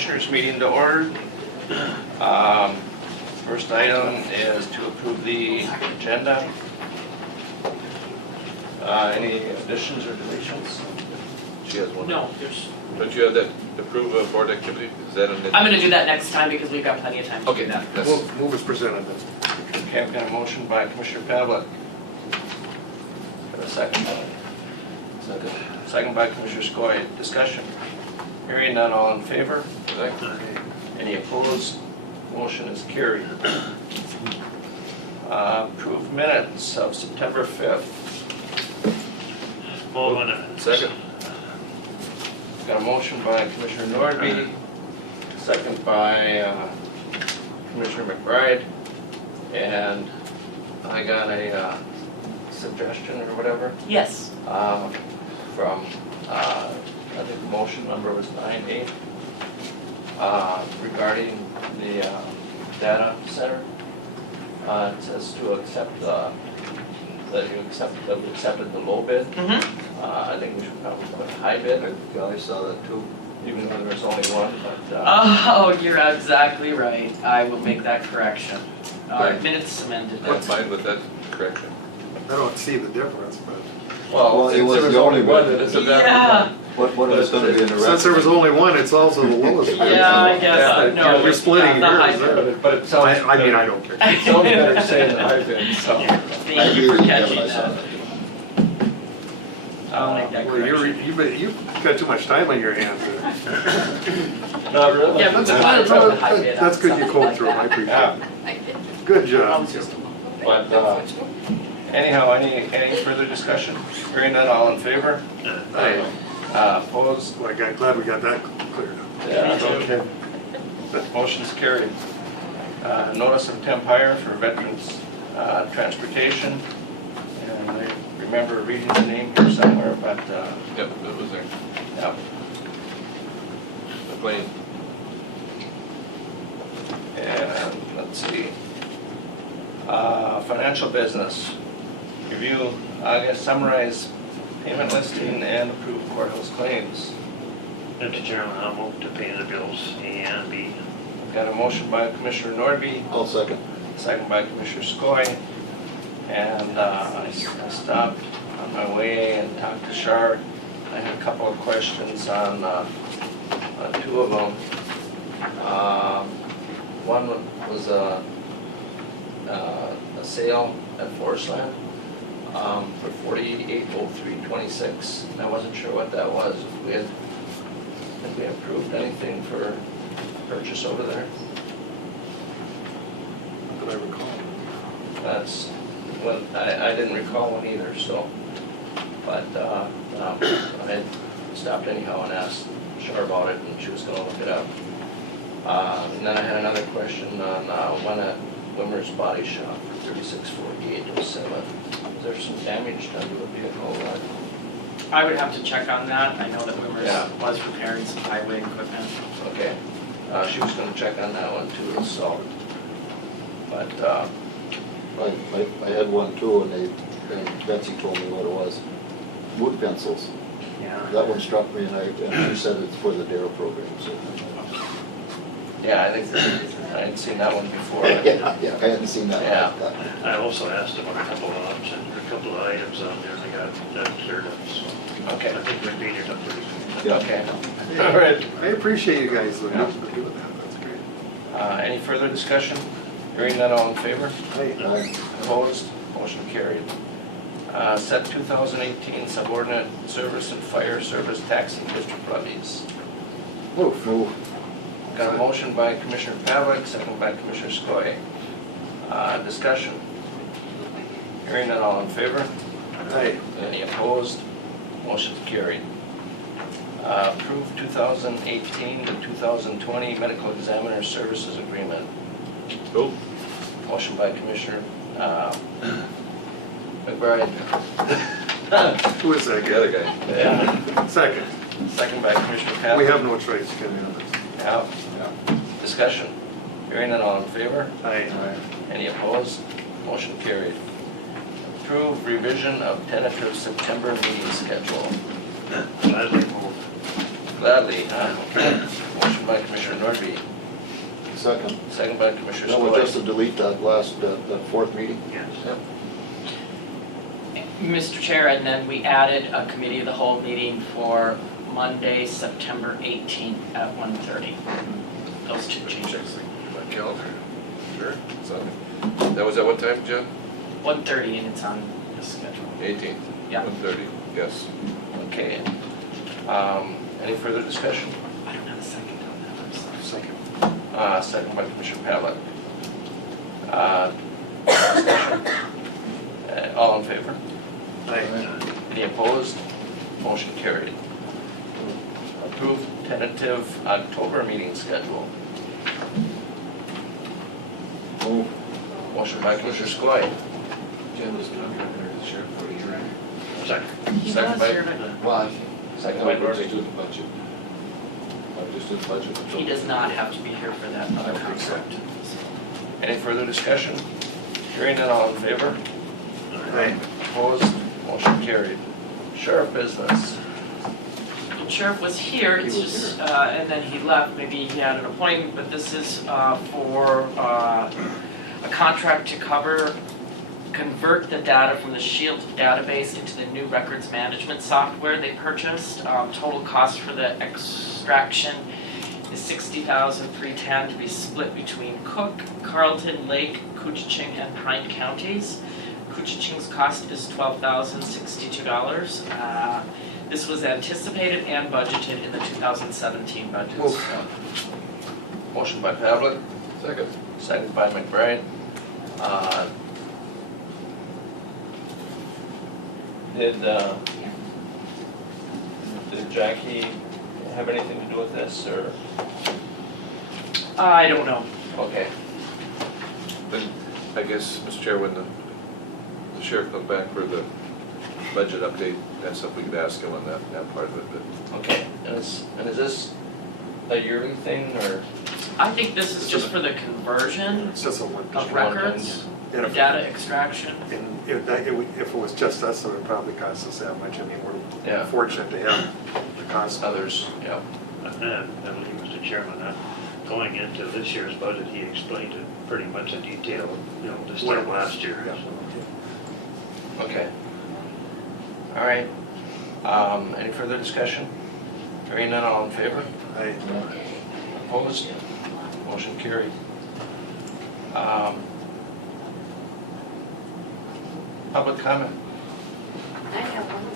Commissioners meeting to order. First item is to approve the agenda. Any additions or deletions? She has one. No, there's, Don't you have that approve of board activity? Is that on the? I'm gonna do that next time because we've got plenty of time to Okay, do that. that's, Move as presented then. Okay, I've got a motion by Commissioner Pavlik. Got a second? Second by Commissioner Skoye. Discussion. Hearing none, all in favor? Any opposed? Motion is carried. Approved minutes of September 5th. second. Got a motion by Commissioner Nordby, second by Commissioner McBride, and I got a suggestion or whatever Yes, from, I think the motion number was 9-8, regarding the data center. It says to accept that we accepted the low bid. I think we should probably put high bid, Yeah, I saw that too. even though there's only one, but. oh, you're exactly right, I will make that correction. Alright, minutes amended. I'm fine with that correction. I don't see the difference, but Well, it since was there was the only only one, one. that it's a better Yeah. one. What if it's gonna be in the rest? since there was only one, it's also the lowest. bid. Yeah, I guess, Yeah, no. We're splitting the high hairs bid. there. But it sounds. I mean, I don't care. It sounds better saying than high bid, so. Thank you for catching that. I'll make that Well, correction. you've got too much time on your hands there. Not really. Yeah, but it's a high bid on That's good you something combed like through, I that. appreciate Yeah, it. Good job. but, anyhow, any further discussion? Hearing none, all in favor? Aye. Opposed? Well, glad we got that cleared up. Yeah. Okay. Motion's carried. Notice of temp hire for veterans transportation. And I remember reading the name here somewhere, but, Yep, that was there. yeah. McLean. And let's see. Financial business. Review, I guess summarize payment listing and approve courthouse claims. Mr. Chairman, I'll move to pay the bills A and B. Got a motion by Commissioner Nordby, I'll second. second by Commissioner Skoye. And I stopped on my way and talked to Shar. I had a couple of questions on two of them. One was a sale at Forestland for $48,0326. I wasn't sure what that was. If we approved anything for purchase over there. Not that I recall. That's what, I didn't recall one either, so, but, I stopped anyhow and asked Char about it, and she was gonna look it up. And then I had another question on, one at Wimmer's Body Shop for $36,487. Is there some damage done to the vehicle? I would have to check on that, I know that Yeah. Wimmers was repairing some highway equipment. Okay, she was gonna check on that one too, so, but, I had one too, and Betsy told me what it was. Wood pencils. Yeah. That one struck me, and she said it's for the DARE program, so. yeah, I think, I hadn't seen that one before. Yeah, I hadn't seen that. Yeah. I also asked about a couple of options, a couple of items on there, and I got that cleared up, so Okay, I think we beat it up pretty good. Yeah. okay, all right. I appreciate you guys doing Yeah. that, that's great. Any further discussion? Hearing none, all in favor? Hey, Aye. Opposed? Motion carried. Set 2018 subordinate service and fire service tax and district levies. Move. Got a motion by Commissioner Pavlik, second by Commissioner Skoye. Discussion. Hearing none, all in favor? hey, Any opposed? Motion carried. Approve 2018 to 2020 medical examiner services agreement. Oh, Motion by Commissioner McBride. who is that the guy? other guy. Yeah. Second. Second by Commissioner Pavlik. We have no choice, can we, on this? Yeah. Discussion. Hearing none, all in favor? Aye. Any opposed? Motion carried. Approve revision of tentative September meeting schedule. Gladly move. Gladly, huh? Okay. Motion by Commissioner Nordby, Second. second by Commissioner That was just Skoye. to delete that last, that fourth meeting? Yes. Mr. Chair, and then we added a committee of the whole meeting for Monday, September 18th at 1:30. Those two changes. My calendar. Sure. So, that was at what time, Jen? 1:30 and it's on the schedule. 18th? Yeah. 1:30, yes. Okay. Any further discussion? I don't have a second on that, I'm sorry. Second. Second by Commissioner Pavlik. Discussion? All in favor? Any opposed? Motion carried. Approved tentative October meeting schedule. Move. Motion by Commissioner Skoye, Jen was going to be there this year for a hearing. Second. He Second was by- here, but Well, second by Nordby. do the budget. I just did the budget. he does not have to be here for that other contract. Any further discussion? Hearing none, all in favor? Aye. Opposed? Motion carried. Sheriff business. The sheriff was here, it's He was just, and then he left, maybe he had an appointment, but this is for a contract to convert the data from the Shield database into the new records management software they purchased. Total cost for the extraction is $60,310 to be split between Cook, Carlton, Lake, Koochiching, and Pine counties. Koochiching's cost is $12,062. This was anticipated and budgeted in the 2017 budget. Move. So, Motion by Pavlik, Second. second by McBride. Did Jackie have anything to do with this, or? I don't know. Okay. Then, I guess, Mr. Chair, when the sheriff comes back for the budget update, that's something we could ask him on that part of it, but Okay, and is this a yearly thing, or? I think this is just for the conversion It's just a one. of records, And if- data extraction. And if it was just us, it would probably cost us that much. I mean, Yeah. we're fortunate to have the cost. Others, yeah. And I believe, Mr. Chairman, going into this year's budget, he explained it pretty much in detail, this What it time was. last year. Yeah. so. Okay. All right. Any further discussion? Hearing none, all in favor? I, Opposed? Motion carried. Public comment? I have one.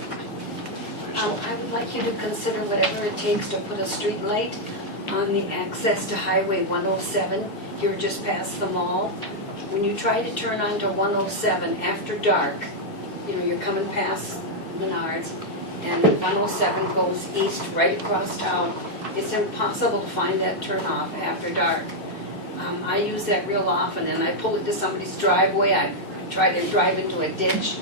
I would like you to consider whatever it takes to put a street light on the access to Highway 107 here just past the mall. When you try to turn onto 107 after dark, you're coming past Menards, and 107 goes east right across town. It's impossible to find that turnoff after dark. I use that real often, and I pull into somebody's driveway. I try to drive into a ditch.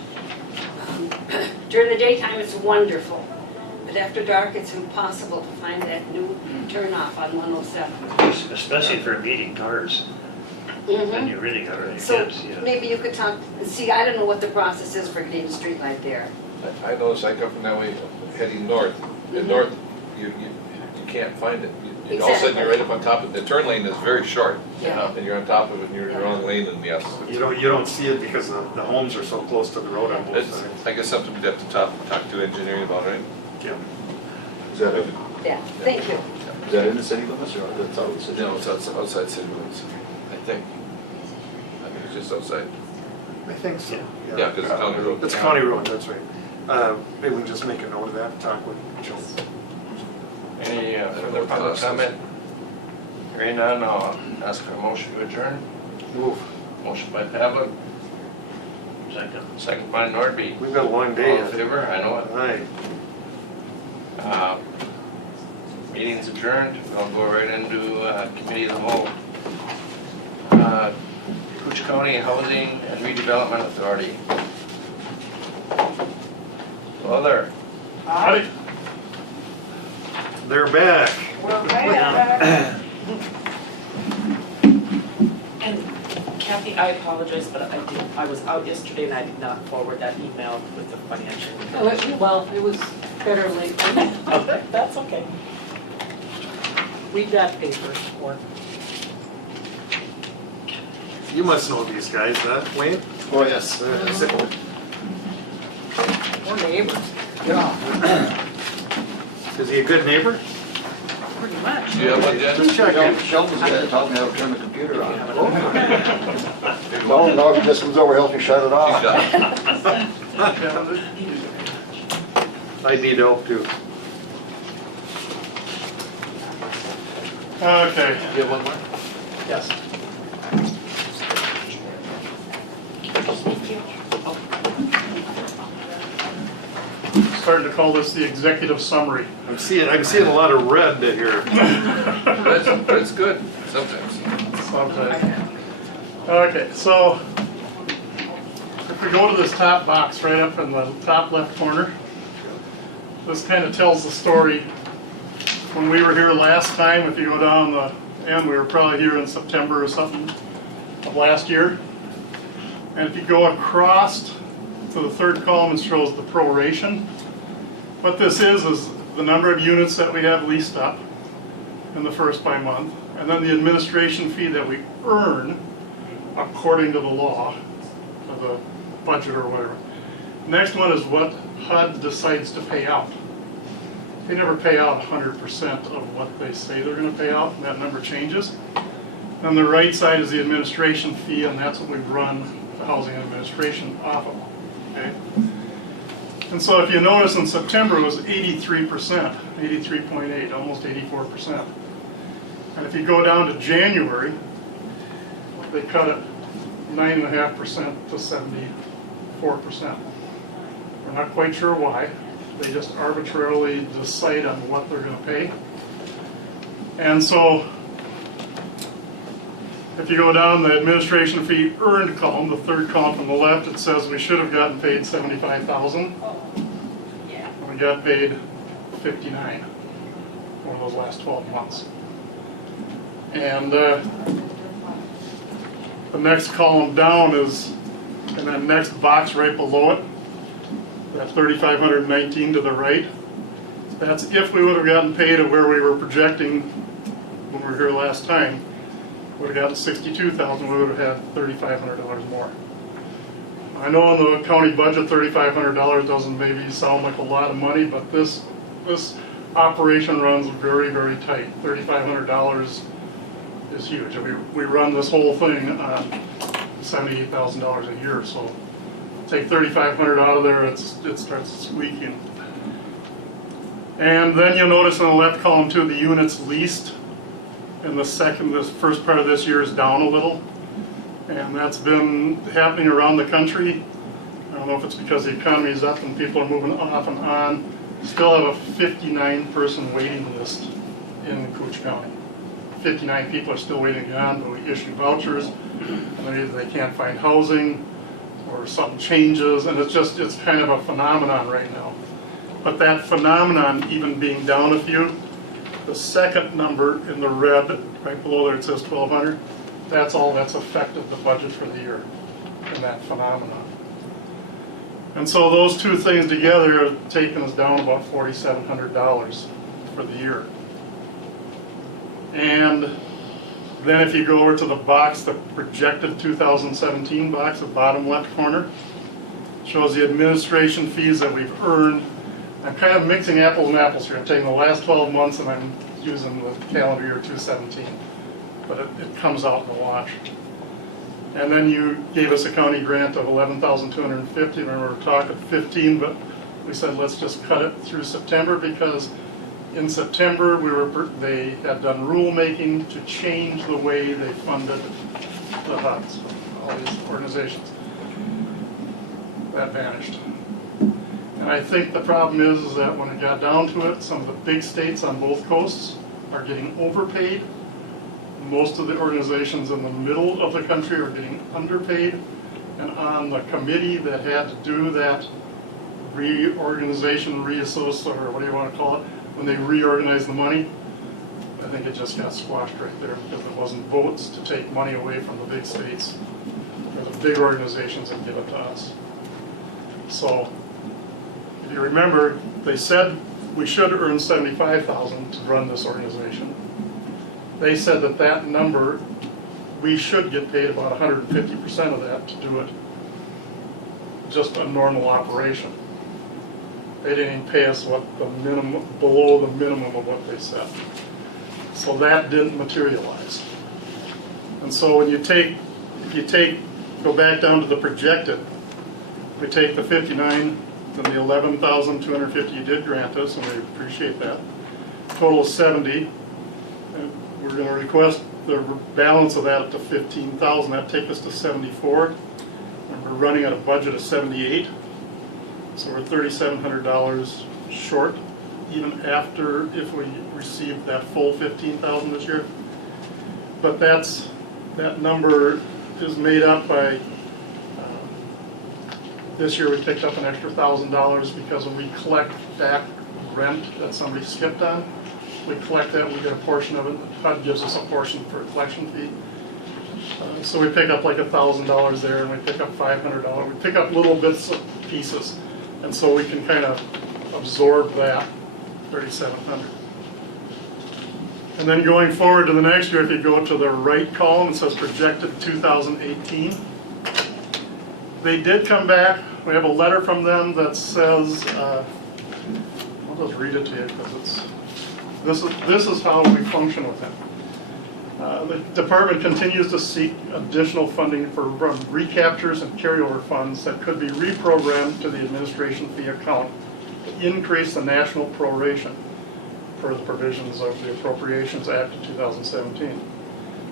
During the daytime, it's wonderful, but after dark, it's impossible to find that new turnoff on 107. Especially for meeting cars, Mhm. and you really gotta, you So can't see it. maybe you could talk, see, I don't know what the process is for getting a street light there. I noticed I come from that way heading north. And Mhm. north, you can't find it. All of a sudden, you're right up on top of it. The turn lane is very short. Yeah. And you're on top of it, and you're in the wrong lane, and yes. you don't see it because the homes are so close to the road on both It's, sides. I guess something we'd have to talk to engineering about, right? Yeah. Is that, Yeah, thank you. is that in the city limits or that's out of the city? No, it's outside city limits, I think. I think it's just outside. I think so. Yeah, 'cause it's county road. It's county road, that's right. Maybe we can just make a note of that and talk with Joe. Any I don't know further what the public cost is. comment? Hearing none, I'll ask for a motion to adjourn. Move. Motion by Pavlik, Second. second by Nordby. We've got a long All day. in favor? I know Aye. it. Meeting's adjourned. I'll go right into committee of the whole. Cooch County Housing and Redevelopment Authority. Well, there. Howdy. They're back. And Kathy, I apologize, but I was out yesterday and I did not forward that email with the financial. Well, it was better late than never. That's okay. We've got papers for. You must know these guys, huh, Wayne? Oh, yes. We're neighbors, Yeah. Is he a good neighbor? pretty much. Do you have one, Jen? Sheldon's gonna taught me how to turn the computer on. No, he just comes over, helps me shut it off. I need help too. Okay, You have one more? yes. Starting to call this the executive summary. I'm seeing a lot of red here. That's good, sometimes. Sometimes. Okay, so if we go to this top box right up in the top left corner, this kind of tells the story. When we were here last time, if you go down the end, we were probably here in September or something of last year. And if you go across to the third column, it shows the proration. What this is the number of units that we have leased up in the first by month, and then the administration fee that we earn according to the law, or the budget or whatever. Next one is what HUD decides to pay out. They never pay out 100% of what they say they're going to pay out, and that number changes. Then the right side is the administration fee, and that's what we run the housing administration off of. Okay? And so if you notice in September it was 83%, 83.8, almost 84%. And if you go down to January, they cut it 9.5% to 74%. We're not quite sure why. They just arbitrarily decide on what they're going to pay. And so if you go down the administration fee earned column, the third column from the left, it says we should have gotten paid $75,000. We got paid $59,000 over those last 12 months. And the next column down is, and then next box right below it, that $3,519 to the right. That's if we would have gotten paid at where we were projecting when we were here last time. Would have gotten $62,000, we would have had $3,500 more. I know in the county budget, $3,500 doesn't maybe sound like a lot of money, but this operation runs very, very tight. $3,500 is huge. We run this whole thing on $78,000 a year, so take $3,500 out of there, it starts squeaking. And then you'll notice in the left column too, the units leased in this first part of this year is down a little. And that's been happening around the country. I don't know if it's because the economy is up and people are moving off and on. Still have a 59-person waiting list in Koochiching County. 59 people are still waiting to get on, but we issue vouchers, and either they can't find housing or something changes, and it's kind of a phenomenon right now. But that phenomenon even being down a few, the second number in the red, right below there it says 1,200, that's all that's affected the budget for the year in that phenomenon. And so those two things together have taken us down about $4,700 for the year. And then if you go over to the box, the projected 2017 box, the bottom left corner, shows the administration fees that we've earned. I'm kind of mixing apples and apples here. I'm taking the last 12 months and I'm using the calendar year 2017. But it comes out in the wash. And then you gave us a county grant of $11,250. Remember, we were talking 15, but we said let's just cut it through September because in September they had done rulemaking to change the way they funded the HUDs, all these organizations. That vanished. And I think the problem is that when it got down to it, some of the big states on both coasts are getting overpaid. Most of the organizations in the middle of the country are getting underpaid. And on the committee that had to do that reorganization, reassociate, or what do you want to call it, when they reorganized the money, I think it just got squashed right there because there wasn't votes to take money away from the big states or the big organizations and give it to us. So if you remember, they said we should earn $75,000 to run this organization. they said that that number, we should get paid about 150% of that to do it, just a normal operation. They didn't even pay us what the minimum, below the minimum of what they said. So that didn't materialize. And so when you take, if you take, go back down to the projected, we take the 59 and the 11,250 you did grant us, and we appreciate that. Total of 70. And we're going to request the balance of that up to 15,000. That take us to 74. And we're running at a budget of 78. So we're $3,700 short, even after if we receive that full 15,000 this year. But that number is made up by, this year we picked up an extra $1,000 because when we collect back rent that somebody skipped on, we collect that, we get a portion of it, HUD gives us a portion for a collection fee. So we pick up like $1,000 there, and we pick up $500. We pick up little bits of pieces, and so we can kind of absorb that 3,700. And then going forward to the next year, if you go to the right column, it says projected 2018. They did come back. We have a letter from them that says, I'll just read it to you because this is how we function with them. The department continues to seek additional funding for recaptures and carryover funds that could be reprogrammed to the administration fee account to increase the national proration per the provisions of the Appropriations Act of 2017.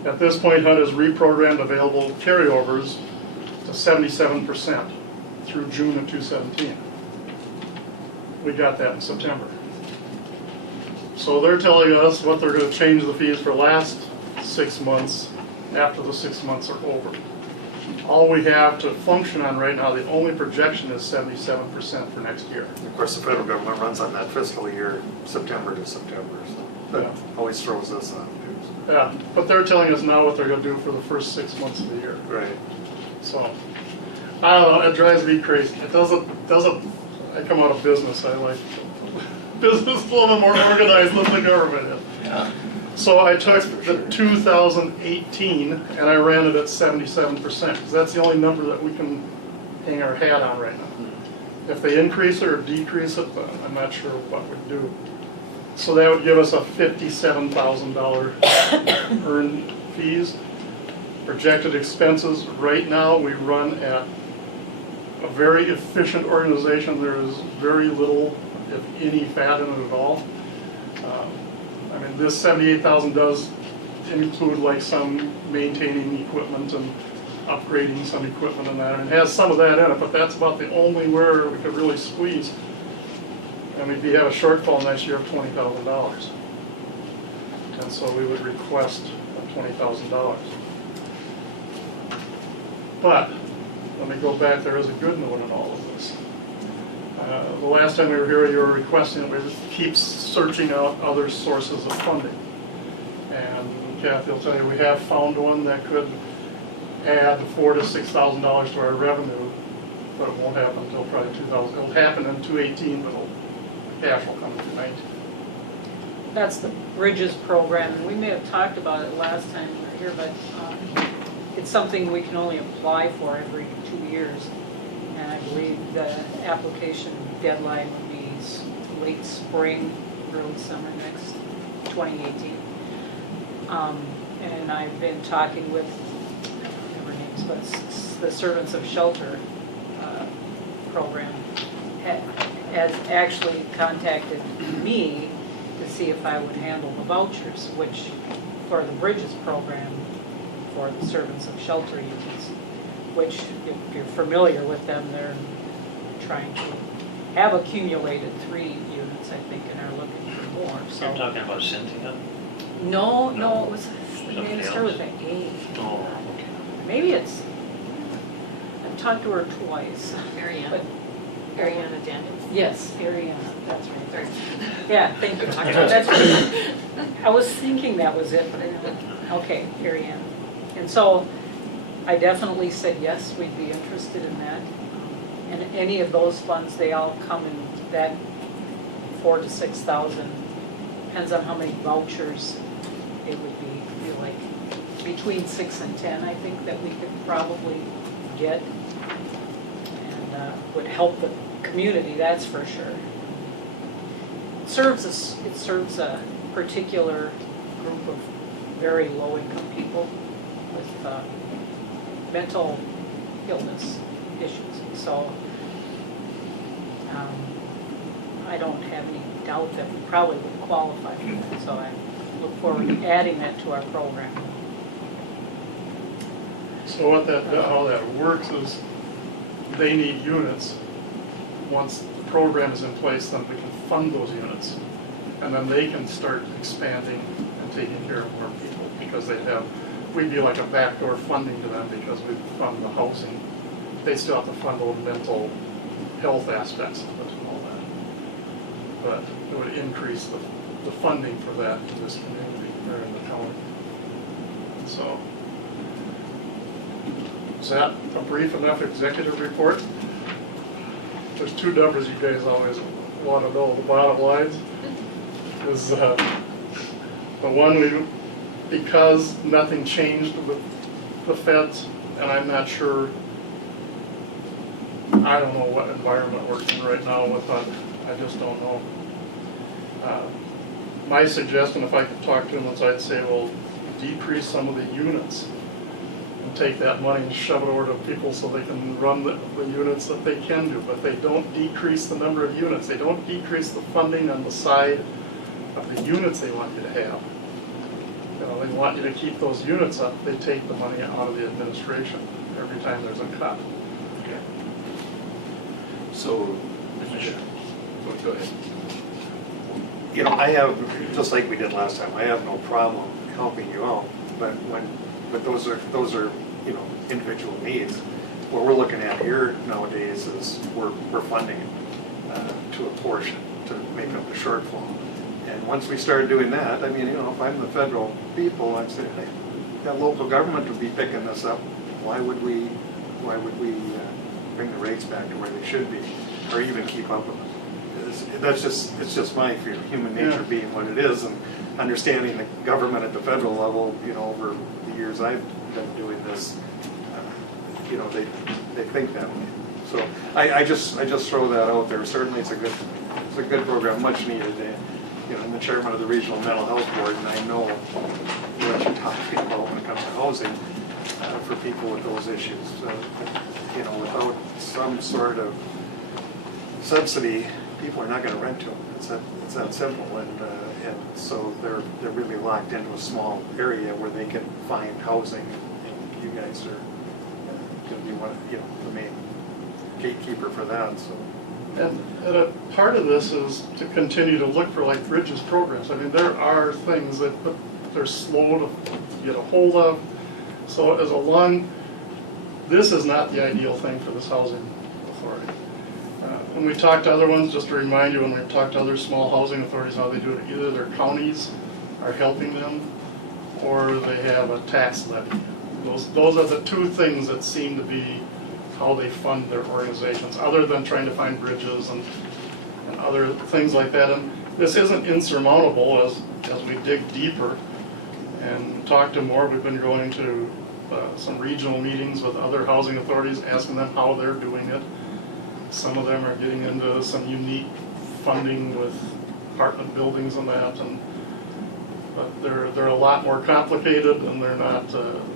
At this point, HUD has reprogrammed available carryovers to 77% through June of 2017. We got that in September. So they're telling us what they're going to change the fees for last 6 months after the 6 months are over. All we have to function on right now, the only projection is 77% for next year. Of course, the federal government runs on that fiscal year, September to September, so that always throws us on. Yeah, but they're telling us now what they're going to do for the first 6 months of the year. Right. So, I don't know, it drives me crazy. It doesn't, I come out of business, I like business a little bit more organized than the government is. Yeah. So I took the 2018 and I ran it at 77%, because that's the only number that we can hang our hat on right now. If they increase it or decrease it, I'm not sure what we'd do. So that would give us a $57,000 earned fees. Projected expenses, right now we run at a very efficient organization. There is very little, if any, fat in it at all. I mean, this 78,000 does include like some maintaining equipment and upgrading some equipment and that, and it has some of that in it, but that's about the only where we could really squeeze. And we'd have a shortfall next year of $20,000. And so we would request $20,000. But, let me go back, there is a good note in all of this. The last time we were here, you were requesting that we keep searching out other sources of funding. And Kathy will tell you, we have found one that could add $4,000 to $6,000 to our revenue, but it won't happen until probably 2000. It'll happen in 2018, but cash will come in 2019. That's the Bridges program, and we may have talked about it last time we were here, but it's something we can only apply for every 2 years. And I believe the application deadline would be late spring, early summer next, 2018. And I've been talking with, I don't remember names, but the Servants of Shelter program has actually contacted me to see if I would handle the vouchers, which for the Bridges program for the Servants of Shelter units, which if you're familiar with them, they're trying to have accumulated 3 units, I think, and are looking for more. So You're talking about Cynthia? no, it was the name Somebody started with else? an A. Oh, okay. Maybe it's. I've talked to her twice. But Ariana Daniels. yes, Ariana. That's right. Sorry. Yeah, thank you. That's right. I was thinking that was it, but I didn't. Okay, Ariana. And so I definitely said yes, we'd be interested in that. And any of those funds, they all come in that 4,000 to 6,000. Depends on how many vouchers it would be like between 6 and 10, I think, that we could probably get. And would help the community, that's for sure. It serves a particular group of very low-income people with mental illness issues. So I don't have any doubt that we probably would qualify for that. So I look forward to adding that to our program. So how that works is they need units. Once the program is in place, then we can fund those units. And then they can start expanding and taking care of more people because we'd be like a backdoor funding to them because we fund the housing. They still have to fund those mental health aspects of it and all that. But it would increase the funding for that in this community or in the county. So, is that a brief enough executive report? There's two numbers you guys always want to know. The bottom line is the one because nothing changed with the feds, and I'm not sure, I don't know what environment we're in right now with that. I just don't know. My suggestion, if I could talk to them, is I'd say, well, decrease some of the units and take that money and shove it over to people so they can run the units that they can do. But they don't decrease the number of units. They don't decrease the funding on the side of the units they want you to have. You know, they want you to keep those units up. They take the money out of the administration every time there's a cut. Okay. So, go ahead. You know, I have, just like we did last time, I have no problem helping you out, but those are, you know, individual needs. What we're looking at here nowadays is we're funding it to a portion to make up the shortfall. And once we start doing that, I mean, you know, if I'm the federal people, I'd say, hey, that local government would be picking this up. Why would we bring the rates back to where they should be, or even keep up with them? It's just my fear, human nature being what it is, and understanding the government at the federal level, you know, over the years I've been doing this, you know, they think that way. So I just throw that out there. Certainly it's a good program, much needed. You know, I'm the chairman of the Regional Mental Health Board, and I know what you're talking about when it comes to housing for people with those issues. You know, without some sort of subsidy, people are not going to rent to them. It's that simple, and so they're really locked into a small area where they can find housing, and you guys are going to be one, you know, the main gatekeeper for that. So. And a part of this is to continue to look for like bridges programs. I mean, there are things that they're slow to get a hold of. So this is not the ideal thing for this housing authority. When we talk to other ones, just to remind you, when we talk to other small housing authorities, how they do it, either their counties are helping them or they have a tax levy. Those are the two things that seem to be how they fund their organizations, other than trying to find bridges and other things like that. And this isn't insurmountable as we dig deeper and talk to more. We've been going to some regional meetings with other housing authorities, asking them how they're doing it. Some of them are getting into some unique funding with apartment buildings and that, but they're a lot more complicated, and they're not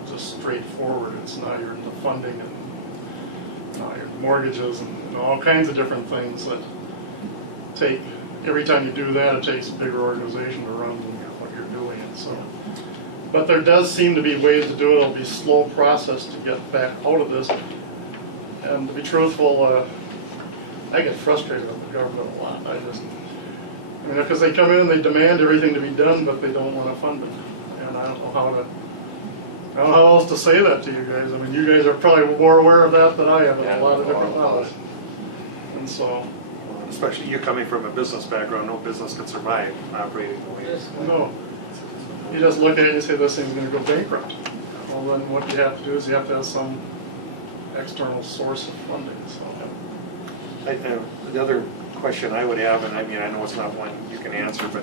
just straightforward. It's now you're into funding and your mortgages and all kinds of different things that take, every time you do that, it takes a bigger organization to run what you're doing. And so, but there does seem to be ways to do it. It'll be a slow process to get back out of this. And to be truthful, I get frustrated with the government a lot. I mean, because they come in and they demand everything to be done, but they don't want to fund it. And I don't know how else to say that to you guys. I mean, you guys are probably more aware of that than I am at a lot of different levels. And so, especially you coming from a business background, no business can survive operating the way it's no. You just look at it and say this thing's going to go bankrupt. Well, then what you have to do is you have to have some external source of funding. So. The other question I would have, and I mean, I know it's not one you can answer, but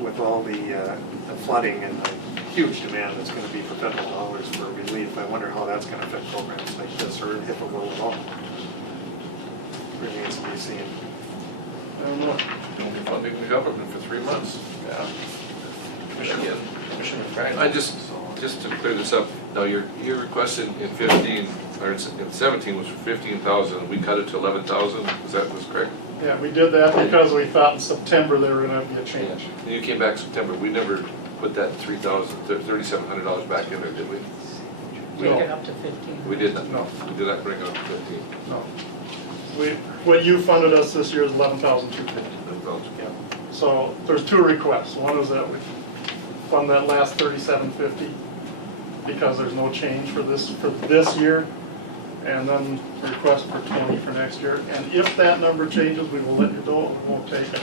with all the flooding and the huge demand that's gonna be for federal dollars for relief. I wonder how that's gonna affect programs like this, or if it will at all. Remains to be seen. I don't know. We'll be funding the government for 3 months. Yeah. Again. Commissioner Frank. I just to clear this up, now your request in 15, or in 17 was for 15,000, we cut it to 11,000, is that was correct? Yeah, we did that because we thought in September there were gonna be a change. And you came back in September, we never put that $3,700 back in there, did we? Take it up to 15. We did not, No. we did not bring it up to 15. No. What you funded us this year is 11,250. 11,000. Yeah. So there's two requests. One is that we fund that last 3750 because there's no change for this year. And then request for 20 for next year. And if that number changes, we will let you know, and we'll take it.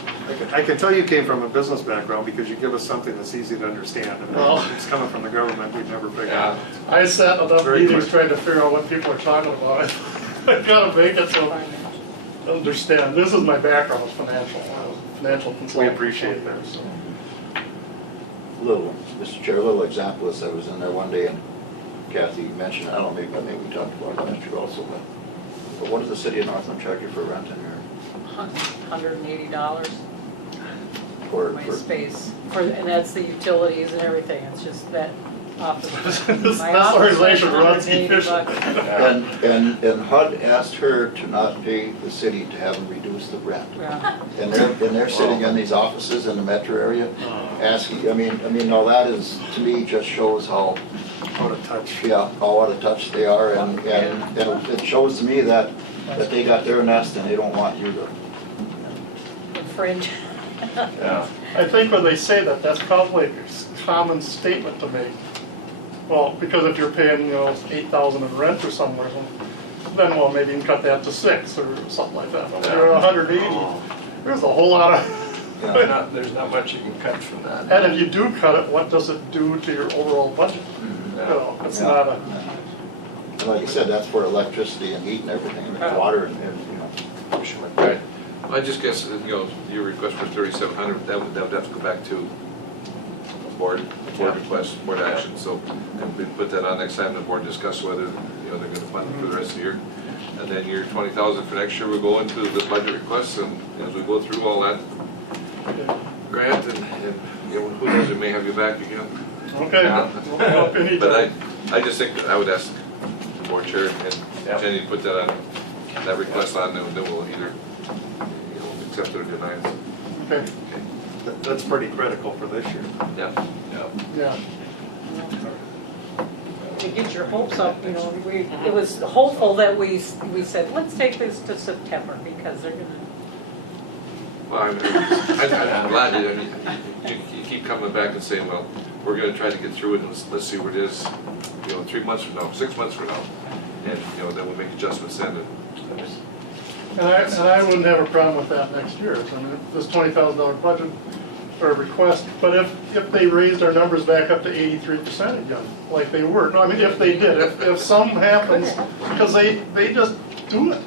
I can tell you came from a business background because you give us something that's easy to understand. And Well- if it's coming from the government, we'd never figure Yeah. out. I sat enough Very meetings quick. trying to figure out what people are talking about. I gotta make it so I understand. This is my background, is financial. I was a financial consultant. We appreciate that. So. Little, Mr. Chair, a little example is I was in there one day and Kathy mentioned, I don't know, maybe we talked about it last year also, but what does the city of Northland charge you for rent in here? $180 For, my for, space, and that's the utilities and everything, it's just that office. This My office organization is runs $180. efficiently. and HUD asked her to not pay the city to have them reduce the rent. Yeah. And they're sitting in these offices in the metro area asking, I mean, now that is, to me, just shows how, Out of touch. yeah, how out of touch they are, and it shows to me that they got their nest and they don't want you to. Infringe. Yeah. I think when they say that, that's probably a common statement to make. Well, because if you're paying, $8,000 in rent or somewhere, then well, maybe you can cut that to 6 or something like that. But if you're 180, there's a whole lot of. There's not much you can cut from that. And if you do cut it, what does it do to your overall budget? It's Yeah. not a. And like you said, that's for electricity and heat and everything, and water and, Right. I just guess, your request for 3,700, that would have to go back to board request, board action, so, and we put that on next time, the board discuss whether, they're gonna fund it for the rest of the year. And then your 20,000 for next year will go into the budget requests, and as we go through all that grant, and who knows, we may have you back again. Okay. Yeah. We'll help anytime. But I just think that I would ask the board chair and Yep. Jenny to put that on, that request on, and then we'll either, accept it or deny it. Okay. That's pretty critical for this year. Yeah. Yeah. To get your hopes up, it was hopeful that we said, let's take this to September because they're gonna. Well, I'm glad that, you keep coming back and saying, well, we're gonna try to get through it, and let's see where it is, 3 months from now, 6 months from now. And, then we'll make adjustments then. And I wouldn't have a problem with that next year. I mean, this $20,000 budget or request, but if they raised our numbers back up to 83% again, like they were, no, I mean, if they did, if something happens, because they just do it.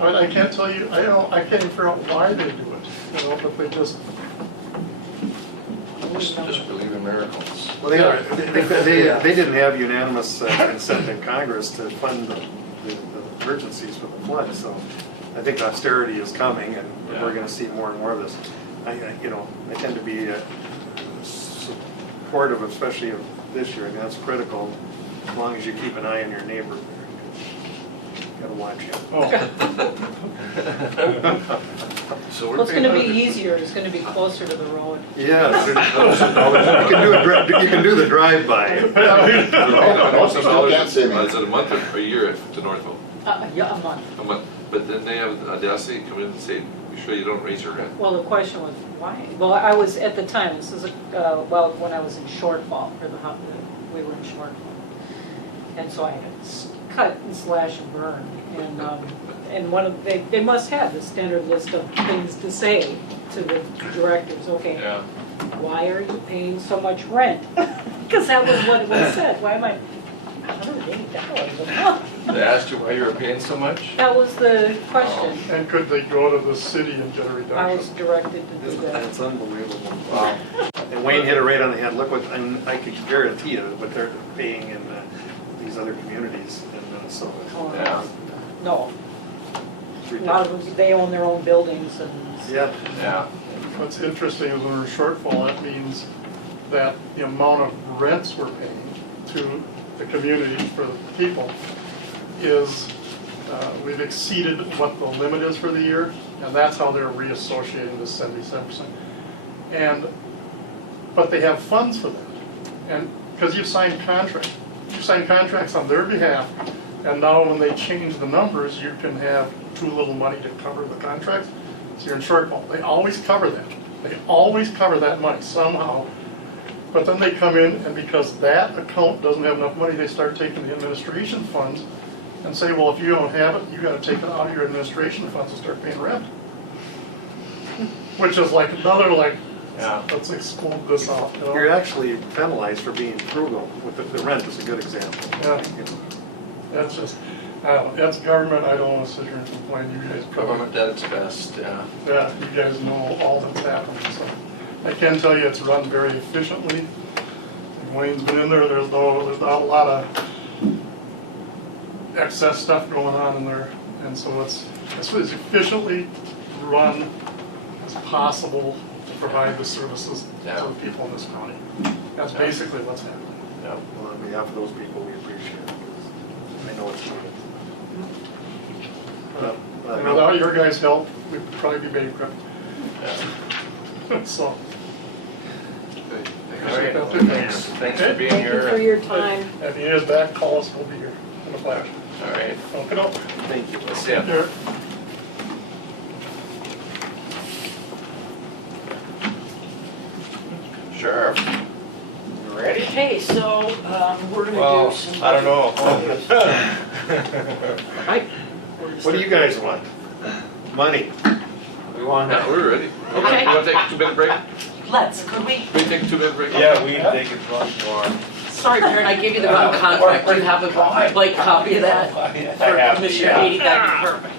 I mean, I can't tell you, I can't even figure out why they do it, but they just. Just believe in miracles. Well, they didn't have unanimous consent in Congress to fund the emergencies for the flood, so I think austerity is coming, and we're gonna see more and more of this. I tend to be supportive, especially of this year. I mean, that's critical, as long as you keep an eye on your neighbor. Gotta watch him. So Well, it's gonna be easier, it's gonna be closer to the road. Yeah, you can do the drive-by. Can't say me. Is it a month or a year to Northville? Yeah, a month. A month. But then they have the audacity to come in and say, you sure you don't raise your rent? Well, the question was, why? Well, I was, at the time, this is, when I was in Shortfall, we were in Shortfall. And so I had to cut and slash and burn. And they must have the standard list of things to say to the directors, okay. Yeah. Why are you paying so much rent? Because that was what it was said, why am I $180 a month? They asked you why you were paying so much? That was the question. And could they go to the city and get a reduction? I was directed to do that. It's unbelievable. Wow. And And Wayne hit it right on the head, look what, and I could guarantee you what they're paying in these other communities in Minnesota. Yeah. No, It's a lot ridiculous. of them, they own their own buildings and. Yeah. Yeah. What's interesting is when we're shortfall, that means that the amount of rents we're paying to the community for the people is, we've exceeded what the limit is for the year, and that's how they're reassociating this 77%. But they have funds for that, and, because you've signed contracts on their behalf, and now when they change the numbers, you can have too little money to cover the contracts, so you're in shortfall. They always cover that. They always cover that money somehow. But then they come in, and because that account doesn't have enough money, they start taking the administration funds and say, well, if you don't have it, you gotta take it out of your administration funds and start paying rent. Which is like another, like, Yeah. let's explode this off, you know? You're actually penalized for being frugal, with the rent is a good example. Yeah. That's just, I don't know, that's government, I don't wanna sit here and complain, you guys probably. Government at its best, yeah. Yeah, you guys know all that's happening, so. I can tell you it's run very efficiently. And Wayne's been in there, there's not a lot of excess stuff going on in there. And so it's as efficiently run as possible to provide the services to the people in this county. That's basically what's happening. Yeah. Well, on behalf of those people, we appreciate it, because I know it's needed. And without your guys' help, we'd probably be bankrupt. Yeah. So. All right, thanks for being Thank you here. for your time. If he is back, call us, we'll be here in a flash. All right, Okay, Thank you. let's see ya. here. Sheriff. Ready? Okay, so, we're gonna Well, do some. I don't know. What do you guys want? Money. We want Yeah, we're ready. Okay. You wanna take a 2-minute break? Could we? We take a 2-minute break? Yeah, we can take it much more. Sorry, Karen, I gave you the wrong contract. Do you have a blank copy of that? For Commissioner Haiti, that'd be perfect.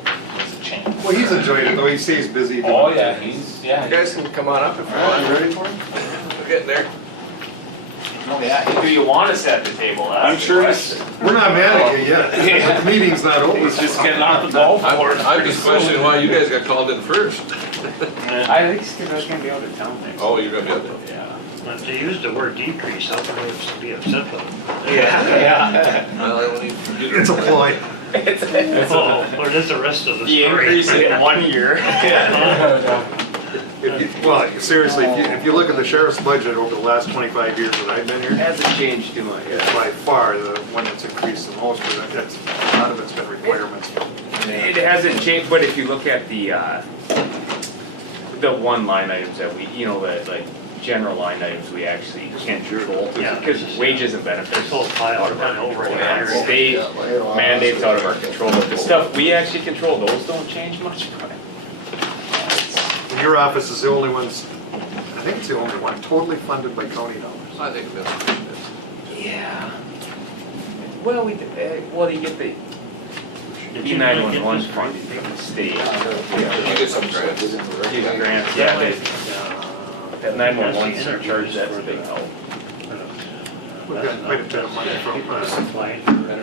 Well, he's enjoyed it, though, he stays busy. doing Oh, yeah, things. You guys can come on up if you want. You ready for it? We're getting there. Oh, yeah, do you want us at the table? I'm sure it's, we're not mad at you yet, but the meeting's not over. He's just getting off the golf course. I'm just questioning why you guys got called in first. I think it's gonna be out of town next. Oh, you're gonna be out there. Yeah. But they used the word decrease, how can they be upset with it? Yeah. Well, I don't need to It's a ploy. Oh, or does the rest of the You story? increase it in 1 year. Well, seriously, if you look at the sheriff's budget over the last 25 years that I've been here, Hasn't changed too much. it's by far the one that's increased the most, but that's, a lot of it's been requirements. It hasn't changed, but if you look at the one line items that we, like general line items we actually can't control, Yeah. because wages and benefits. This whole pile out of our of over control. here. State mandates out of our control, but the stuff we actually control, those don't change much, but. And your office is the only ones, I think it's the only one, totally funded by county dollars. I think that's. Yeah. Well, you get the Did you E911 get fund this from the state. You get some grants. You get grants, yeah, that 911 surcharge, that's a big help. We've got quite a bit of money from, Supply.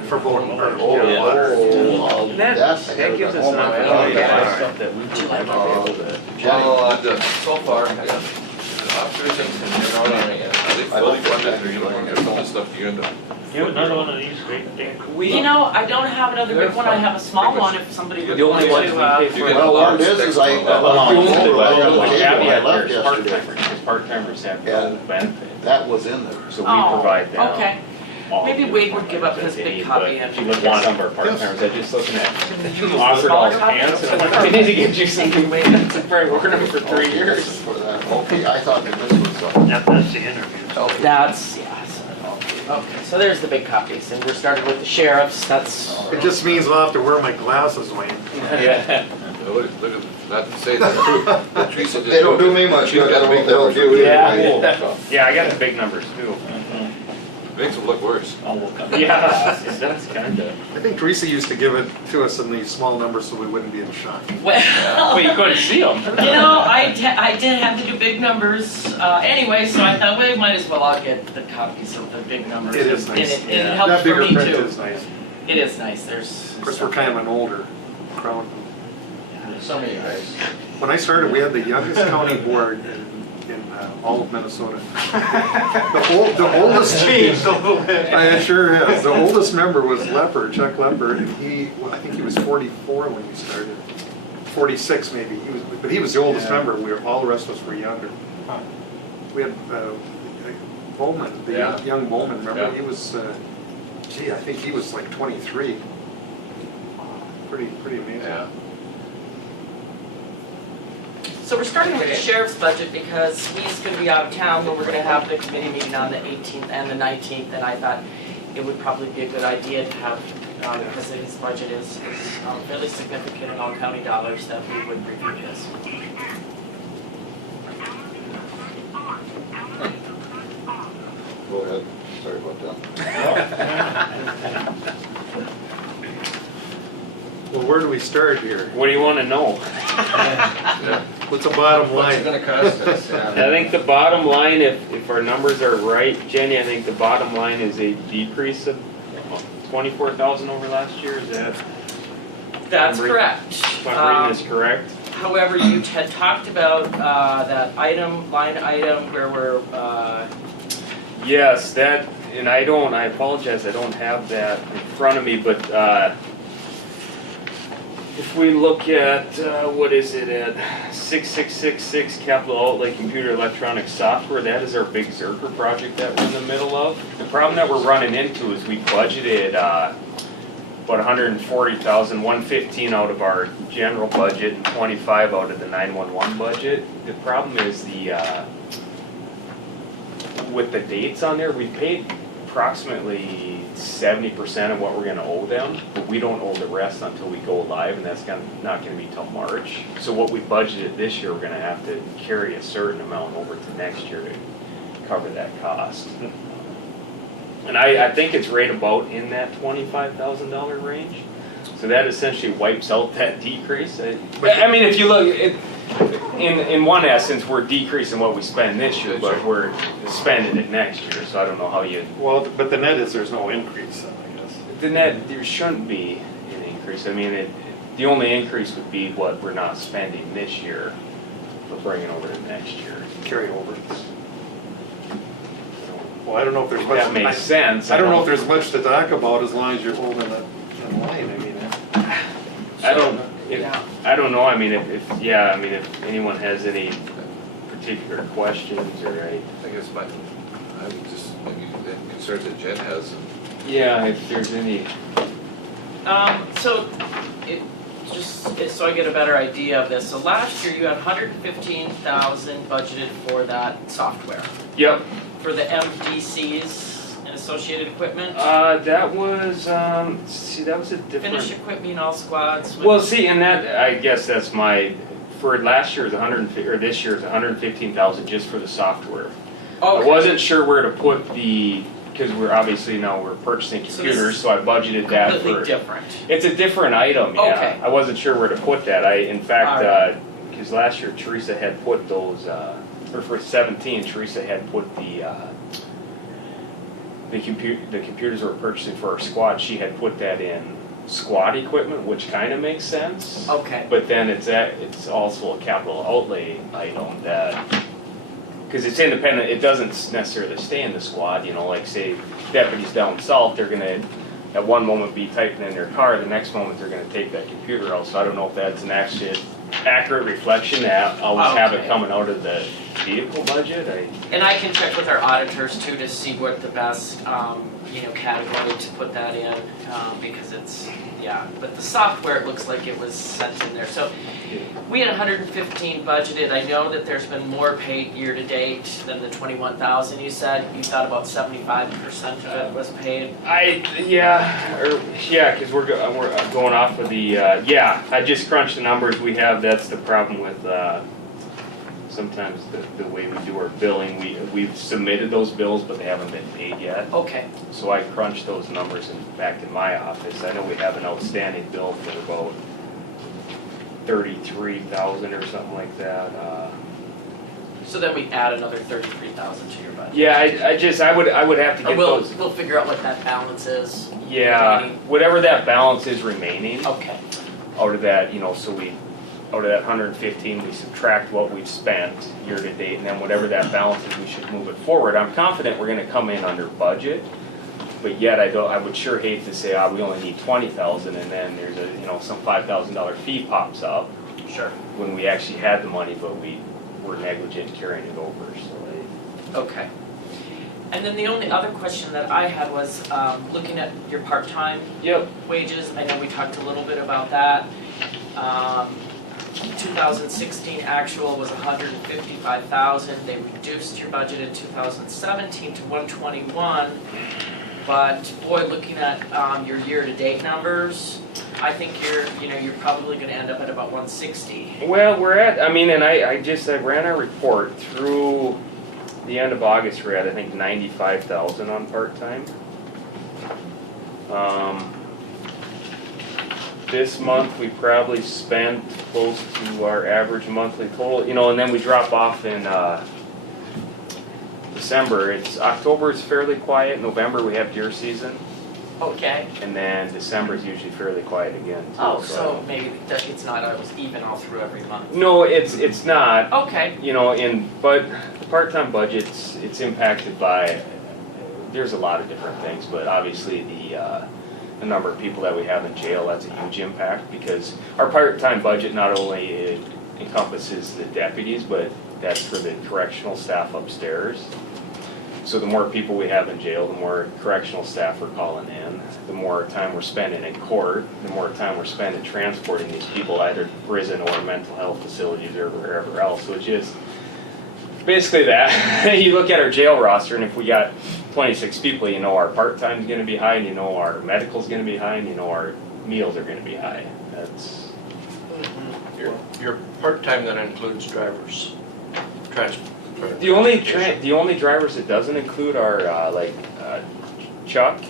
for voting, or Oh, water. That gives us enough stuff that we can So far, I got officers and running it. Are they fully funded, or you know, there's all this stuff you end up. You have another one of these great big. You know, I don't have another big one, I have a small one if somebody would The only like ones we to, pay for. Well, what it is I, Well, I caveat left there is yesterday. part-timers, because part-timers have no benefit, That was in there. so we Oh, provide them. okay. all Maybe the Wade would give up his benefits they big need, copy but and- If you look at some of our part-timers, I'm just looking at Smaller offered all copy? hands, and I'm like, we need to get you something made, that's probably working them for 3 years. For that, okay, I thought that this was something. That's the interview. That's, okay, so there's the big copies, and we're starting with the sheriffs, that's, It just means I'll have to wear my glasses, Wayne. Yeah. Look at, not to say that Teresa did. They don't do me much, She's I got a don't know big what they'll number. do. Yeah, yeah, I got the big numbers too. Makes them look worse. Yeah, that's kinda. I think Teresa used to give it to us in these small numbers so we wouldn't be in shock. Well, Well, you couldn't see them. you know, I did have to do big numbers anyway, so I thought, well, we might as well all get the copies of the big numbers. It is And nice. it Yeah. helps That for bigger me print too. is nice. It is nice, there's. Of course, we're kind of an older crowd. Some of you guys. When I started, we had the youngest county board in all of Minnesota. The oldest Changed a little bit. I sure is. The oldest member was Lepper, Chuck Lepper, and I think he was 44 when we started. 46 maybe. But he was the oldest member. All the rest of us were younger. We had Bowman, the Yeah. young Bowman, remember? Yeah. He was, I think he was like 23. Pretty amazing. Yeah. So we're starting with the sheriff's budget because he's gonna be out of town, but we're gonna have the committee meeting on the 18th and the 19th, and I thought it would probably be a good idea to have, because his budget is fairly significant in all county dollars, that we would review his. Go ahead, sorry about that. Well, where do we start here? What do you wanna know? What's the bottom What's it line? gonna cost us? I think the bottom line, if our numbers are right, Jenny, I think the bottom line is a decrease of 24,000 over last year, is that, That's Number- correct. if I'm reading this correct? However, you had talked about that line item where we're, Yes, that, and I apologize, I don't have that in front of me, but, if we look at, what is it, at 6666 capital outlay computer electronic software, that is our big Zerker project that we're in the middle of. The problem that we're running into is we budgeted, about 140,000, 115 out of our general budget and 25 out of the 911 budget. The problem is with the dates on there, we paid approximately 70% of what we're gonna owe them, but we don't owe the rest until we go live, and that's not gonna be till March. So what we budgeted this year, we're gonna have to carry a certain amount over to next year to cover that cost. And I think it's right about in that $25,000 range. So that essentially wipes out that decrease. I mean, if you look, in one essence, we're decreasing what we spend this year, but we're spending it next year, so I don't know how you. Well, but the net is there's no increase then, I guess. The net, there shouldn't be an increase. I mean, the only increase would be what we're not spending this year, but bringing over to next year. Carry over. Well, I don't know if there's If much. that makes sense. I don't know if there's much to talk about as long as you're holding it in line, I mean. I don't know, I mean, if anyone has any particular questions or any. I guess I would just, maybe the concerns that Jen has. Yeah, if there's any. so, so I get a better idea of this, so last year you had 115,000 budgeted for that software, Yep. for the MDCs and associated equipment. That was, see, that was a different. Finish equipment, all squads. Well, see, and that, I guess that's for last year's 150, or this year's 115,000 just for the software. I Okay. wasn't sure where to put because we're purchasing So this computers, so I budgeted that for. Completely different. It's a different item, yeah. Okay. I wasn't sure where to put that. In fact, Alright. because last year Teresa had put those, or for 17, Teresa had put the computers we were purchasing for our squad, she had put that in squad equipment, which kind of makes sense. Okay. But then it's also a capital outlay item that, because it's independent, it doesn't necessarily stay in the squad, like say deputies down south, they're gonna at one moment be typing in their car, the next moment they're gonna take that computer out, so I don't know if that's an accurate reflection, that always have it Okay. coming out of the vehicle budget, And I can check with our auditors too to see what the best, category to put that in, because it's, but the software, it looks like it was sent in there. So we had 115 budgeted. I know that there's been more paid year to date than the 21,000 you said. You thought about 75% of it was paid. because we're going off of the, I just crunched the numbers we have, that's the problem with, sometimes the way we do our billing, we've submitted those bills, but they haven't been paid yet. Okay, So I crunched those numbers back in my office. I know we have an outstanding bill for about 33,000 or something like that. so then we add another 33,000 to your budget. Yeah, I would have to Or get those. we'll figure out what that balance is. Yeah, remaining. whatever that balance is remaining Okay, out of that, out of that 115, we subtract what we've spent year to date, and then whatever that balance is, we should move it forward. I'm confident we're gonna come in under budget, but yet I would sure hate to say, we only need 20,000, and then there's some $5,000 fee pops up sure. when we actually had the money, but we were negligent carrying it over, so. Okay. And then the only other question that I had was looking at your part-time Yep. wages. I know we talked a little bit about that. 2016 actual was 155,000. They reduced your budget in 2017 to 121. But boy, looking at your year-to-date numbers, I think you're probably going to end up at about 160. Well, I ran our report through the end of August. We're at, I think, 95,000 on part-time. This month, we probably spent close to our average monthly total, and then we drop off in December. October is fairly quiet. November, we have deer season. Okay. And then December is usually fairly quiet again, too. Oh, so maybe it's not always even all through every month. No, it's not. Okay. But the part-time budget's, it's impacted by, there's a lot of different things, but obviously the number of people that we have in jail, that's a huge impact, because our part-time budget not only encompasses the deputies, but that's for the correctional staff upstairs. So the more people we have in jail, the more correctional staff we're calling in, the more time we're spending in court, the more time we're spending transporting these people either to prison or mental health facilities or wherever else. So it's just basically that. You look at our jail roster, and if we got 26 people, our part-time's going to be high, and our medical's going to be high, and our meals are going to be high. That's Your part-time then includes drivers, transport. the only drivers it doesn't include are Chuck.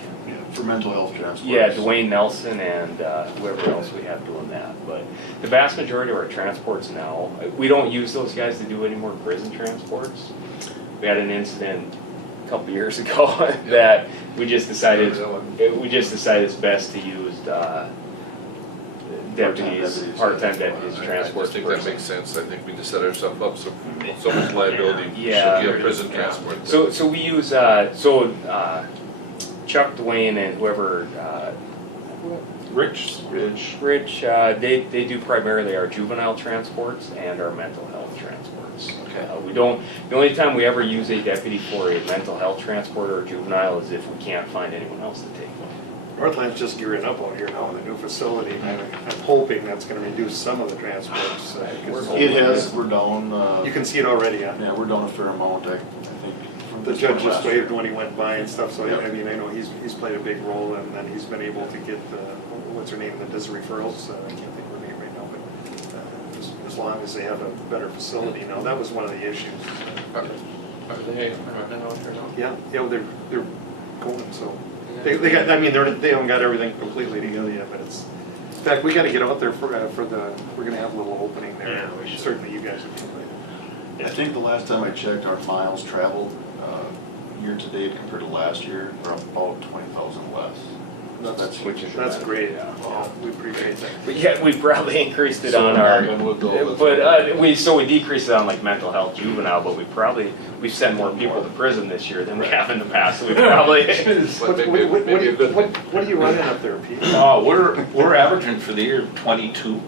For mental health transport. Yeah, Dwayne Nelson and whoever else we have doing that. But the vast majority of our transports now, we don't use those guys to do any more prison transports. We had an incident a couple years ago that we just decided it's best to use part-time deputies to I transport. just think that makes sense. I think we just set ourselves up so much liability. Yeah. Should give prison transport. So we use Chuck, Dwayne, and whoever. Rich. They do primarily our juvenile transports and our mental health transports. Okay. The only time we ever use a deputy for a mental health transport or a juvenile is if we can't find anyone else to take them. Northland's just gearing up out here now in the new facility, and I'm hoping that's gonna reduce some of the transports. Because It has, we're down, You can see it already, yeah, we're down a fair amount, I think. from The this judge one just last year. waved when he went by and stuff, so Yep. I know he's played a big role, and then he's been able to get what's her name, the DIS referrals, I can't think of her name right now, but as long as they have a better facility now, that was one of the issues. Are they running out there now? Yeah, they're going, so, they got, they haven't got everything completely together yet, but it's, in fact, we gotta get out there for we're gonna have a little opening there. Yeah, we should. Certainly you guys would be invited. I think the last time I checked, our miles traveled, year-to-date compared to last year, are about 20,000 less. That's Which is That's great, Yeah. yeah, we appreciate that. But yet we probably increased it So on we're our, not gonna go with- but we decreased it on like mental health juvenile, but we've sent more people to prison this year than we have in the past, so we probably. But maybe a good. What are you running up there, Pete? We're averaging for the year 22.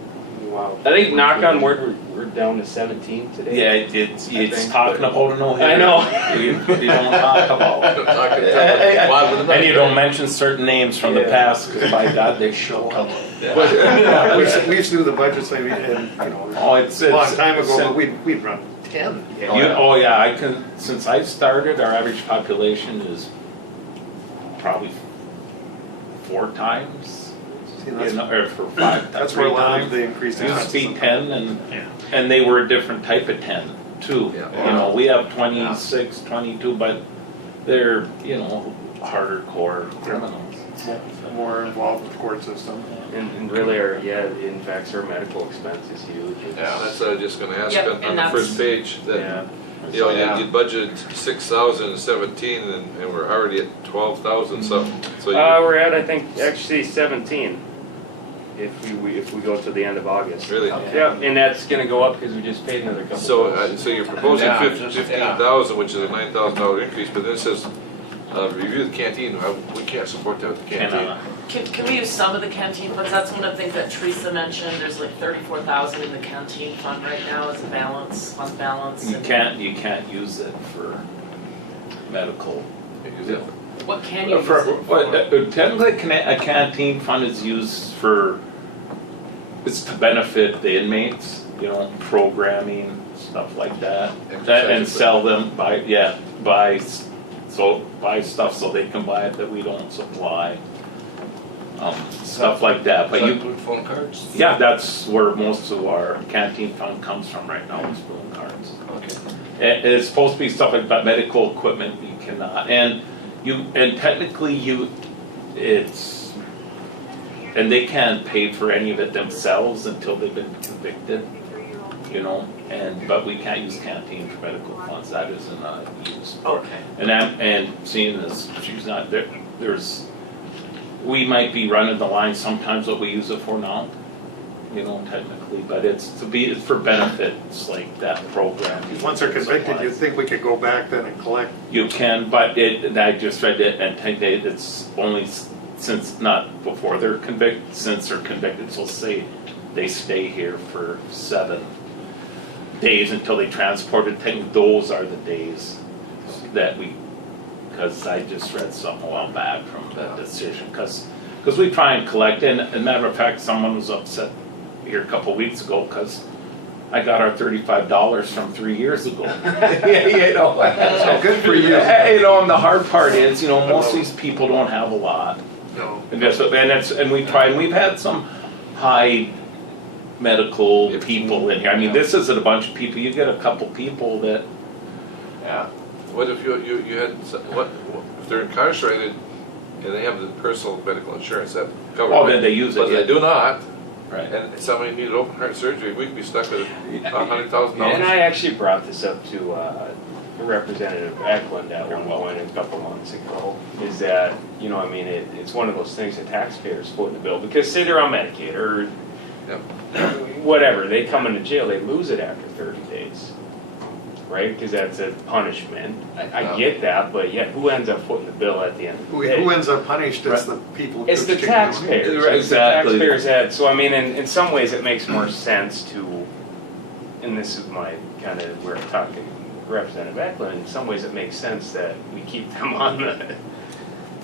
Wow. I think knock on wood, we're down to 17 today. Yeah, it's think, talking but- about a no-hitter. I know. You don't talk about. And you don't mention certain names from the Yeah. past, because by God, they show up. We used to do the budgets, and Oh, it's a long time ago, it's- but we'd run 10. Oh, yeah, since I started, our average population is probably 4 times, See, that's- or for 5, That's where a 3 lot of times. the increased It used to be expenses. 10, and they were a different type of 10. too. Yeah. You know, we have 26, 22, but they're, you know, harder core criminals. More involved with the court system. And really our, in fact, our medical expense is huge. Yeah. That's what I was just gonna ask Yep, on and the that's- first page, that, Yeah. you know, Yeah. you budgeted 6,017 and we're already at 12,000 something, so you. We're at, I think, actually 17, if we go to the end of August. Really? Yeah, and that's gonna go up because we just paid another couple. So, bills. so you're proposing Yeah, just- yeah. 15,000, which is a $9,000 increase, but then it says, review the canteen, we can't support that with the canteen. Cannot. Can we use some of the canteen funds? That's one of the things that Teresa mentioned. There's like 34,000 in the canteen fund right now as a balance, fund balance. You and can't use it for medical. Use it. What can you use For, it but, for? technically, a canteen fund is used for, it's to benefit the inmates, you know, programming, stuff like that. And sell them, buy stuff so they can buy it that we don't supply. Stuff like that, but Does that you, include phone cards? yeah, that's where most of our canteen fund comes from right now, is phone cards. Okay. And it's supposed to be stuff like that, medical equipment, you cannot, and technically it's, and they can't pay for any of it themselves until they've been convicted, you know, but we can't use canteen for medical funds, that isn't used. Okay. And seeing as she's not there, we might be running the line sometimes what we use it for now, you know, technically, but it's for benefits like that program. Once they're convicted, you'd think we could go back then and collect. You can, but I just read it and it's only since, not before they're convicted, since they're convicted, so say they stay here for 7 days until they transport it, those are the days that because I just read something a while back from that decision, because we try and collect, and as a matter of fact, someone was upset here a couple weeks ago because I got our $35 from 3 years ago. You know, So good for you. You know, and the hard part is, you know, most of these people don't have a lot. No. And we've had some high medical people in here. I mean, this isn't a bunch of people, you get a couple people that, Yeah. What if you had, what if they're incarcerated and they have the personal medical insurance that covers it? oh, then they use it. But they do not, Right. and somebody needed open heart surgery, we could be stuck with $100,000. And I actually brought this up to Representative Eklund at one point a couple months ago, is that, you know, I mean, it's one of those things that taxpayers foot in the bill, because say they're on Medicaid or Yep. whatever, they come into jail, they lose it after 30 days, right? Because that's a punishment. I get that, but yet who ends up footing the bill at the end of the day? Who ends up punished? It's the people. It's the Koochiching. taxpayers. Right, It's the exactly. taxpayers' head. So I mean, in some ways, it makes more sense to, and this is my kind of where I'm talking Representative Eklund. In some ways, it makes sense that we keep them on the.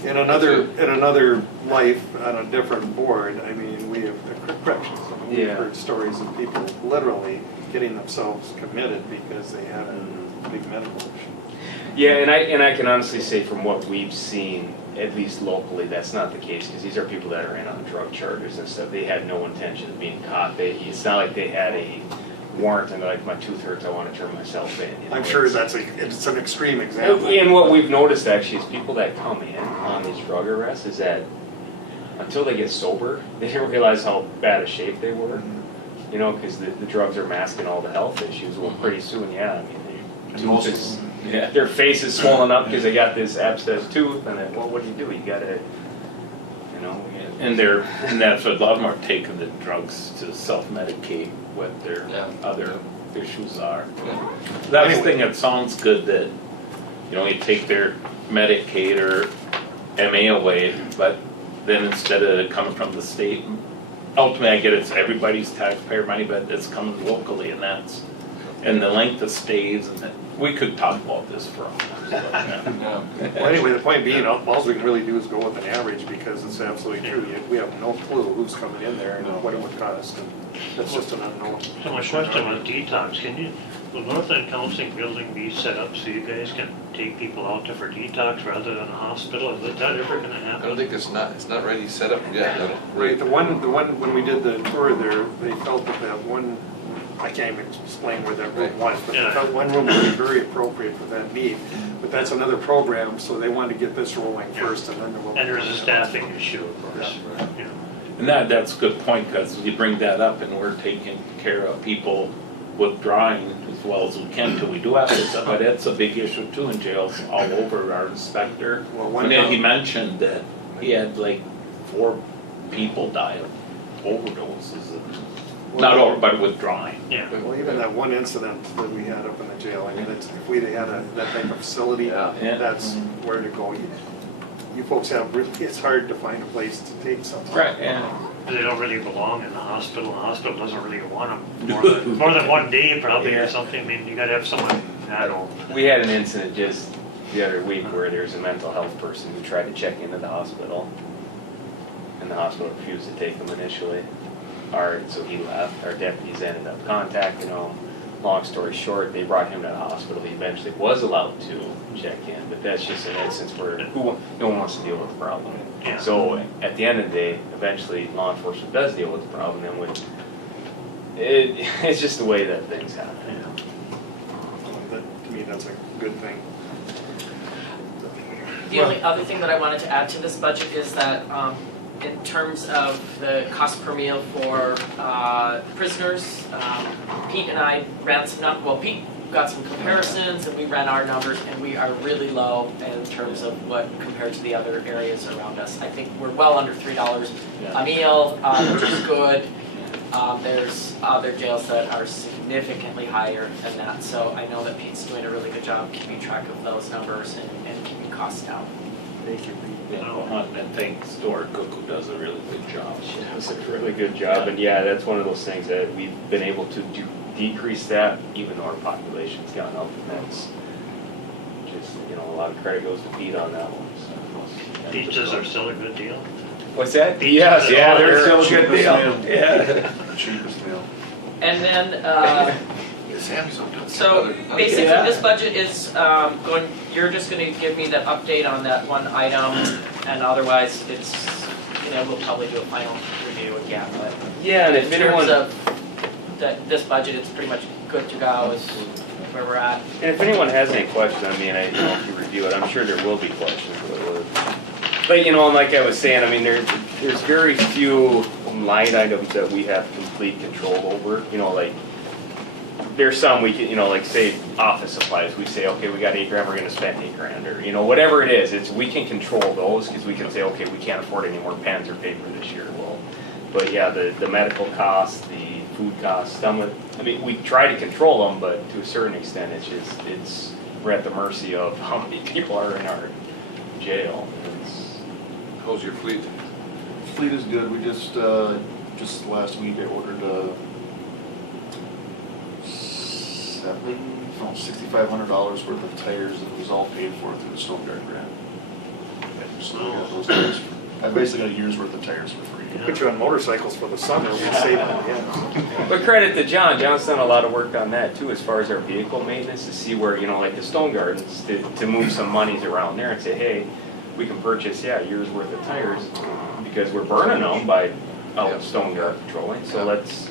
In another life, on a different board, I mean, we have the corrections. We've Yeah. heard stories of people literally getting themselves committed because they had a big medical issue. Yeah, and I can honestly say from what we've seen, at least locally, that's not the case, because these are people that are in on drug charges and stuff. They had no intention of being caught. It's not like they had a warrant and they're like, my tooth hurts, I want to turn myself in. You know, I'm sure it's- it's an extreme example. And what we've noticed actually is people that come in on these drug arrests is that until they get sober, they didn't realize how bad a shape they were. You know, because the drugs are masking all the health issues. Well, pretty soon, yeah, I mean, Most of Yeah. their face is swollen up because they got this abscessed tooth, and then, well, what do? You gotta, you know. And that's what a lot of them are taking the drugs to self-medicate what their other issues are. That's the thing, it sounds good that, you know, you take their Medicaid or MA away, but then instead of it coming from the state, ultimately I get it's everybody's taxpayer money, but it's coming locally, and the length of stays, and we could talk about this for hours. Well, anyway, the point being, all we can really do is go with an average because it's absolutely true. We have no clue who's coming in there and what it would cost. And that's just an unknown. So my question with detox, will North End Counseling Building be set up so you guys can take people out there for detox rather than a hospital? Is that ever gonna I don't happen? think it's not ready set up yet. Right, the one, when we did the tour there, they felt that one I can't even explain where that room Right. was, but Yeah. that one room would be very appropriate for that need. But that's another program, so they wanted to get this rolling first and then the room. And there's a staffing issue, of course, you know. And that's a good point, because you bring that up and we're taking care of people withdrawing as well as we can till we do have this, but it's a big issue too in jails all over. Our inspector, Well, one and then he time- mentioned that he had like 4 people die of overdoses, not over, but withdrawing. Yeah. Well, even that one incident that we had up in the jail, I mean, it's, if we had that type of facility, Yeah. Yeah. that's where to go. You folks have, really, it's hard to find a place to take someone. Right, yeah. They don't really belong in the hospital. The hospital doesn't really want them more than one day probably Yeah. or something. I mean, you gotta have someone, I don't. We had an incident just the other week where there's a mental health person who tried to check into the hospital, and the hospital refused to take him initially. So he left. Our deputies ended up contacting him. Long story short, they brought him to the hospital. He eventually was allowed to check in, but that's just an instance where no one wants to deal with the problem. Yeah. So at the end of the day, eventually law enforcement does deal with the problem, and it's just the way that things happen. To me, that's a good thing. The only other thing that I wanted to add to this budget is that in terms of the cost per meal for prisoners, Pete and I ran Pete got some comparisons and we ran our numbers, and we are really low in terms of what compared to the other areas around us. I think we're well under $3 a meal, which is good. There's other jails that are significantly higher than that, so I know that Pete's doing a really good job keeping track of those numbers and keeping costs down. Thank you. And thanks to our cook who does a really good job. She does a really good job, and yeah, that's one of those things that we've been able to decrease that, even though our population's gone up, and that's just, a lot of credit goes to Pete on that one, so. Pizzas are still a good deal. What's that? Pizzas Yes, are yeah, all they're still a cheapest good deal. meal. Yeah. Cheapest meal. And then, so basically this budget is you're just gonna give me the update on that one item, and otherwise it's, we'll probably do a final review again, but Yeah, and in if terms anyone, of this budget, it's pretty much good to go is where we're at. and if anyone has any questions, if you review it, I'm sure there will be questions. But and like I was saying, there's very few line items that we have complete control over. Like there's some we can, like say office supplies, we say, okay, we got $8 grand, we're gonna spend $8 grand, or whatever it is, we can control those, because we can say, okay, we can't afford any more pens or paper this year. Well, but yeah, the medical costs, the food costs, we try to control them, but to a certain extent, we're at the mercy of how many people are in our jail. How's your fleet? Fleet is good. We just last week I ordered $6,500 worth of tires, and it was all paid for through the Stone Guard grant. So I got those tires. I basically got a year's worth of tires for free. Put you on motorcycles for the summer, we'll save them, yeah. But credit to John. John's done a lot of work on that too, as far as our vehicle maintenance, to see where, like the Stone Gardens, to move some monies around there and say, hey, we can purchase, a year's worth of tires, because we're burning them by Stone Guard patrolling, so This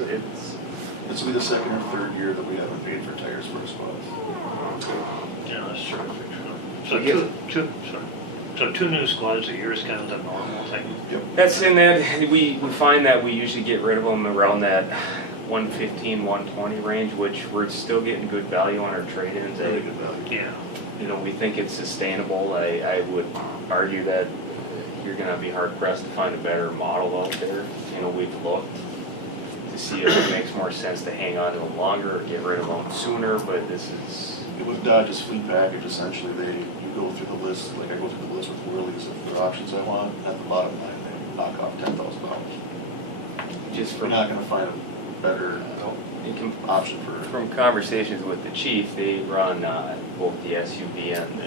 will be the second or third year that we haven't paid for tires for a squad. Yeah, that's terrific. Yeah. So 2 new squads a year is kind of the normal thing. That's in that, we find that we usually get rid of them around that 115, 120 range, which we're still getting good value on our trade-ins. Really good value. Yeah. We think it's sustainable. I would argue that you're gonna be hard pressed to find a better model out there. We've looked to see if it makes more sense to hang on to them longer or get rid of them sooner, but this is, With Dodge's fleet package, essentially, you go through the list, like I go through the list with Whirlies of the options I want. At the bottom line, they knock off $10,000. just We're from, not gonna find a better option for. from conversations with the chief, they run both the SUV and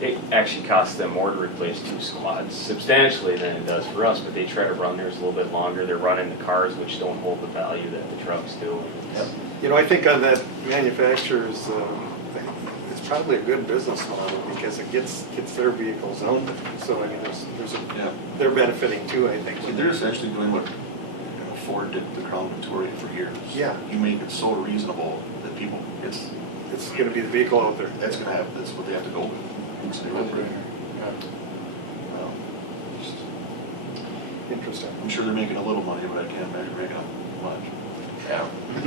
it actually costs them more to replace 2 squads substantially than it does for us, but they try to run theirs a little bit longer. They're running the cars, which don't hold the value that the trucks do. I think on that manufacturer's, it's probably a good business model, because it gets their vehicles out there. So, they're benefiting too, I think. So they're essentially doing what Ford did the Crown Victoria for years. Yeah. You make it so reasonable that people, It's gonna be the vehicle out there. that's gonna happen, that's what they have to go with. It's a no-brainer. Well, just- Interesting. I'm sure they're making a little money, but I can't imagine making much. Yeah.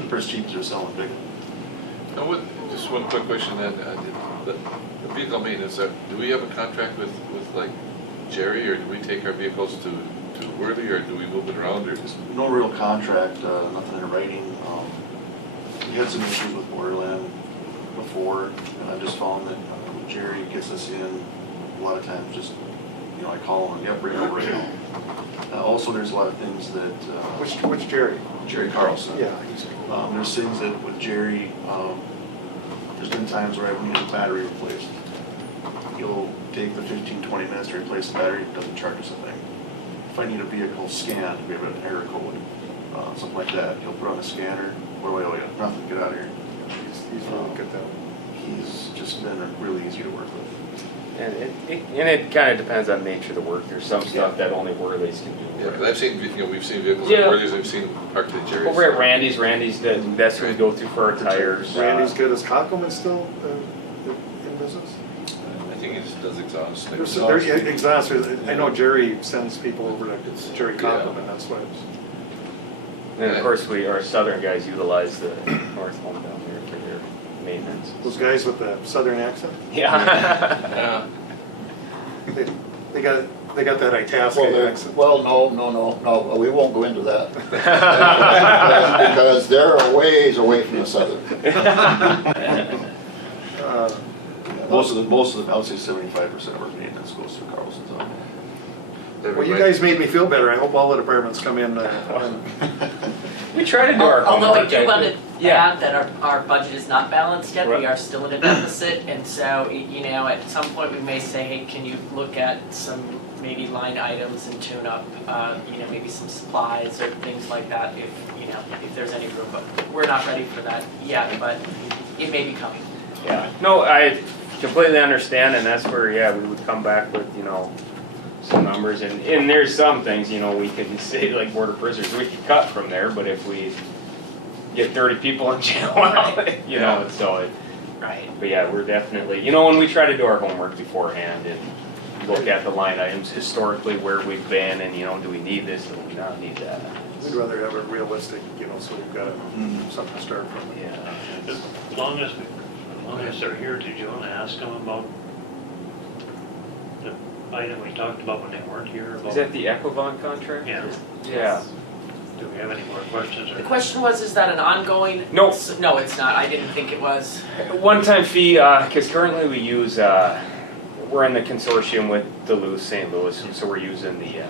First Jeeps are selling big. Now, just one quick question then, the vehicle maintenance, do we have a contract with like Jerry, or do we take our vehicles to Worthy, or do we move it around, or just? No real contract, nothing in writing. We had some issues with Borderland before, and I just found that when Jerry gets us in, a lot of times just, I call him and, yep, bring it over right now. Also, there's a lot of things that. Which Jerry? Jerry Carlson. Yeah. There's things that with Jerry, there's been times where I've needed a battery replaced. He'll take the 15, 20 minutes to replace the battery, doesn't charge us a thing. If I need a vehicle scanned, we have an error code, something like that, he'll put on a scanner, what do I owe you? Nothing, get out of here. He's really good though. He's just been really easy to work with. And it kind of depends on the nature of the work. There's some stuff that only Worleys can do. Yeah, because I've seen, we've seen vehicles Yeah. at Worthy's, we've seen parked at Jerry's. Over at Randy's, that's who we go to for our tires. Randy's good. Is Cockelman still in business? I think he just does exhaust. There's exhaust. I know Jerry sends people over to Jerry Cockelman, that's why it's. And of course, our southern guys utilize the north home down there for their maintenance. Those guys with the southern accent? Yeah. They got that Itasca accent. Well, no, we won't go into that. Because they're a ways away from the southern. Most of the, I would say 75% of our maintenance goes through Carlson's office. Well, you guys made me feel better. I hope all the departments come in. We try to do our Although I homework. do want to Yeah. add that our budget is not balanced yet, Right. we are still in a deficit, and so, at some point we may say, hey, can you look at some maybe line items and tune up, maybe some supplies or things like that, if there's any room, but we're not ready for that yet, but it may be coming. Yeah. No, I completely understand, and that's where, we would come back with, some numbers, and there's some things, we could say, like border prisoners, we could cut from there, but if we get 30 people in jail, so Right. but yeah, we're definitely, when we try to do our homework beforehand and look at the line items historically, where we've been, and, do we need this, do we not need that? We'd rather have it realistic, so we've got something to start from. Yeah. As long as they're here, did you want to ask them about the item we talked about when they weren't here? Is that the Equivon contract? Yeah. Yeah. Do we have any more questions? The question was, is that an ongoing? No. No, it's not. I didn't think it was. One-time fee, because currently we use, we're in the consortium with Duluth, St. Louis, so we're using the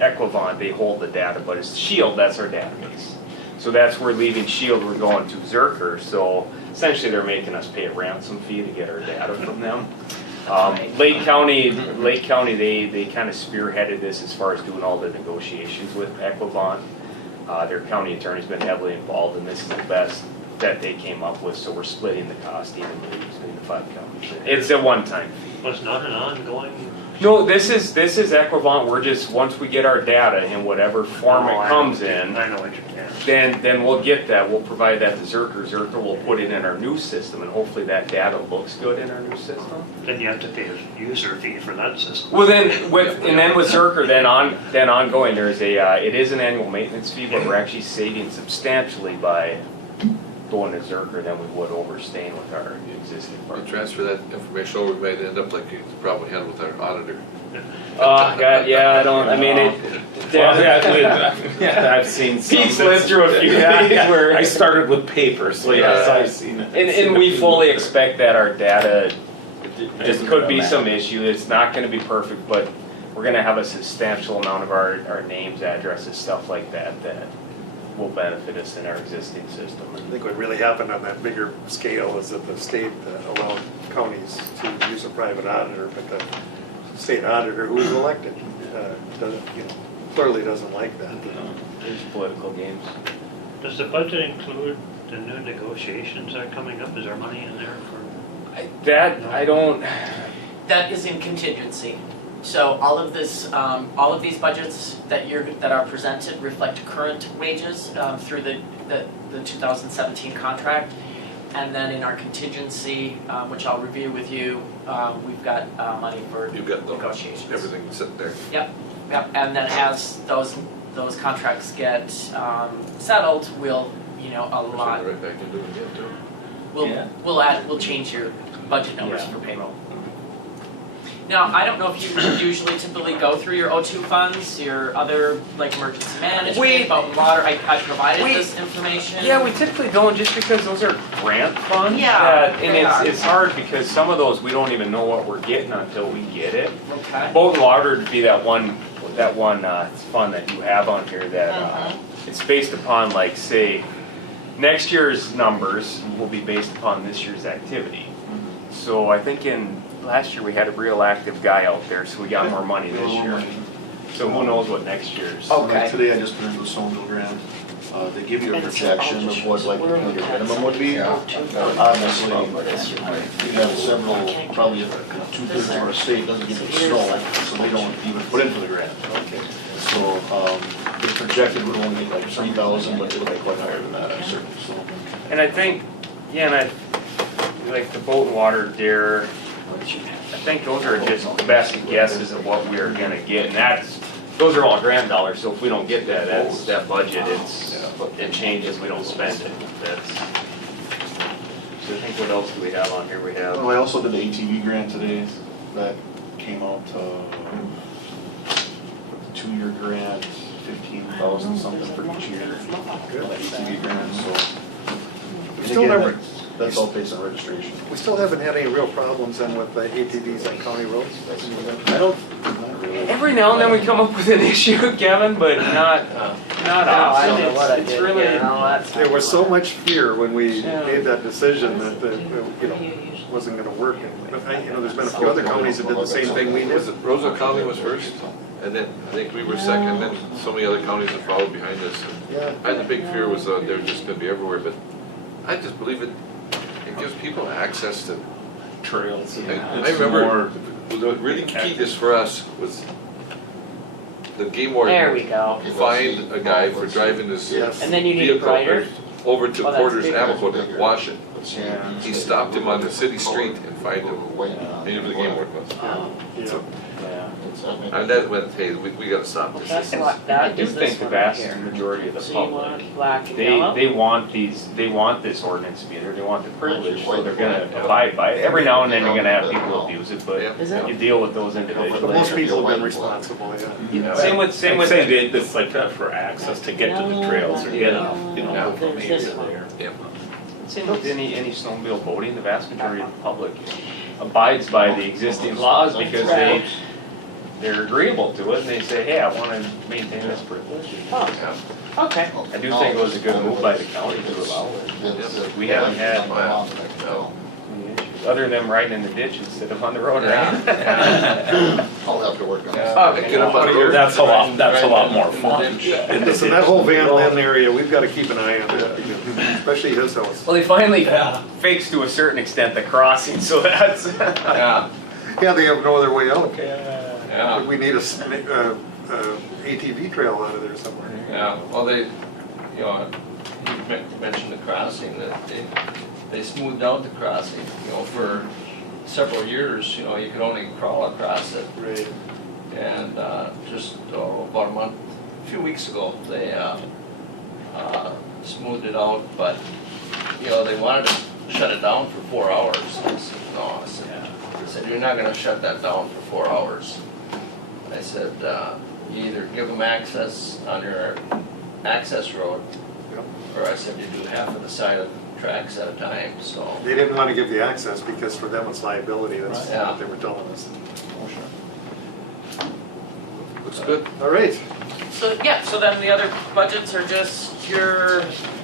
Equivon. They hold the data, but it's Shield, that's our database. So that's where leaving Shield, we're going to Zerker. So essentially they're making us pay a ransom fee to get our data from them. Lake County, they kind of spearheaded this as far as doing all the negotiations with Equivon. Their county attorney's been heavily involved, and this is the best that they came up with, so we're splitting the cost evenly between the 5 counties. It's a one-time fee. Was not an ongoing? No, this is Equivon. We're just, once we get our data in whatever form it comes in, I know what you're saying. then we'll get that. We'll provide that to Zerker. Zerker will put it in our new system, and hopefully that data looks good in our new system. Then you have to pay a user fee for that system. Well, then with Zerker, then ongoing, there's it is an annual maintenance fee, but we're actually saving substantially by going to Zerker than we would overstaying with our existing We partner. transfer that information over, we might end up like you probably had with our auditor. Oh, God, yeah, I've seen some. Pete's lived through a few things where. I started with paper, so yes, I've seen it. And we fully expect that our data, just could be some issue. It's not gonna be perfect, but we're gonna have a substantial amount of our names, addresses, stuff like that will benefit us in our existing system. I think what really happened on that bigger scale is that the state allowed counties to use a private auditor, but the state auditor who was elected doesn't, clearly doesn't like that. There's political games. Does the budget include the new negotiations that are coming up? Is there money in there for? I don't, That is in contingency. So all of this, all of these budgets that are presented reflect current wages through the 2017 contract. And then in our contingency, which I'll review with you, we've got money for You've got negotiations. everything sitting there. Yep, and then as those contracts get settled, we'll, a lot, Right back into it again, too. we'll change your budget numbers for payroll. Now, I don't know if you usually typically go through your O2 funds, your other, like emergency management, about water, I provided this information. Yeah, we typically don't, just because those are grant funds. Yeah, And they are. it's hard because some of those, we don't even know what we're getting until we get it. Okay. Boat and water would be that one fund that you have on here that, it's based upon, like, say, next year's numbers will be based upon this year's activity. So I think last year we had a real active guy out there, so we got more money this year. So who knows what next year's. Okay. Today I just put into the Somerville grant, they give you a And it's projection of what like your minimum would be. Obviously, you have several, probably 2/3 of our state doesn't give you snow, so they don't even put in for the grant. So, the projected would only get like 3,000, but it'll be quite higher than that, I'm certain, so. And I think, like the boat and water dare, I think those are just best guesses of what we are gonna get, and those are all grant dollars, so if we don't get that budget, it changes, we don't spend it. So I think what else do we have on here? We have, Well, I also did the ATV grant today, that came out, 2-year grant, 15,000 something for each year, on the ATV grant, so. We still And again, never- That's all based on registration. We still haven't had any real problems then with the ATVs on county roads? I don't, not really. every now and then we come up with an issue, Kevin, but not often. It's really, There was so much fear when we Yeah. made that decision that, wasn't gonna work. But, there's been a few other counties that did the same thing we Was did. it Roseau County was first, and then I think we were second, then so many other counties have followed behind us. Yeah. And the big fear was they were just gonna be everywhere, but I just believe it gives people access to. Trails. I remember, what really keyed this for us was the game warden. There we go. Fined a guy for driving his Yes. And then you need a vehicle writer? over to Oh, that's Porter's bigger. Amoco to wash it. yeah. He stopped him on the city street and fined him. He knew who the game warden was. Yeah. Yeah. And that went, hey, we gotta stop this. That's This is- what, I that do is this think the one vast here. majority of the So you public, want black and yellow? they want this ordinance to be there, they want the privilege, so they're gonna abide by it. Every now and then you're gonna have people abuse it, but Yeah. Is it? you deal with those But individuals. most people have been responsible, yeah. Same with, I'd say it's like that for access to get to the trails or get enough, Yeah. from There's here this to one. there. Yeah. same with any snowmobile boating, the vast majority of the public abides by the existing laws because they're agreeable to it and they say, hey, I wanna maintain this privilege. Oh, okay. I do think it was a good move by the county to allow it. We haven't had any issues, other than them riding in the ditch instead of on the road, right? I'll have to work on this. Okay. Get up on the road. That's a lot more fun. Listen, that whole Van Lin area, we've gotta keep an eye on that, because- especially his house. Well, they finally fixed to a certain extent the crossing, so that's. Yeah, Yeah, they have no other way out. yeah, We need a ATV trail out of there somewhere. yeah. Well, you mentioned the crossing, that they smoothed out the crossing, for several years, you could only crawl across it. Right. And just about a few weeks ago, they smoothed it out, but, they wanted to shut it down for 4 hours. I said, no, I said, you're not gonna shut that down for 4 hours. I said, you either give them access on your access road, Yep. or I said, you do half of the side of the tracks at a time, so. They didn't wanna give the access because for them it's liability, that's Yeah. what they were telling us. Looks good. All right. So, yeah, so then the other budgets are just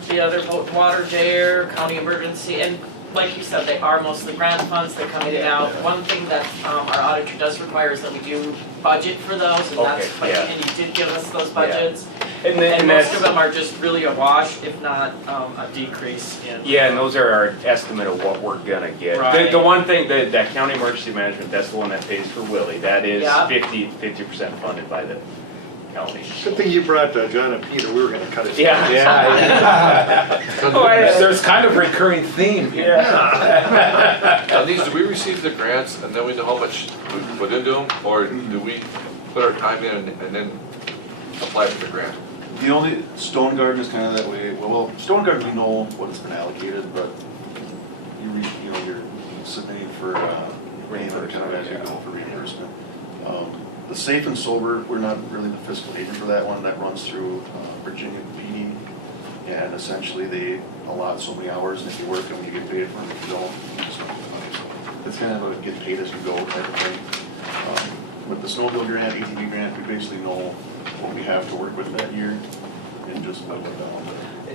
the other boat and water, JAIR, county emergency, and like you said, they are mostly grant funds, they come in and out. One thing that our auditor does require is that we do budget for those, and that's, Okay, yeah. and you did give us those budgets. And then, And and most of that's, them are just really a wash, if not a decrease in. yeah, and those are our estimate of what we're gonna get. Right. The one thing, that county emergency management, that's the one that pays for Willie, that is Yeah. 50% funded by the county. Good thing you brought John and Peter, we were gonna cut it. Yeah. Yeah. Oh, There's kind of recurring theme here. Yeah. Now, these, do we receive the grants and then we know how much we put into them, or do we put our time in and then apply for the grant? The only, Stone Garden is kind of that way, well, Stone Garden, we know what it's been allocated, but you're submitting for, payment kind of as you go for reimbursement. The Safe and Sober, we're not really the fiscal agent for that one, that runs through Virginia PD. And essentially they allot so many hours, and if you work them, you get paid for them, if you don't, you just don't get money. So it's kind of a get paid as you go type of thing. With the snowmobile grant, ATV grant, we basically know what we have to work with that year and just put it down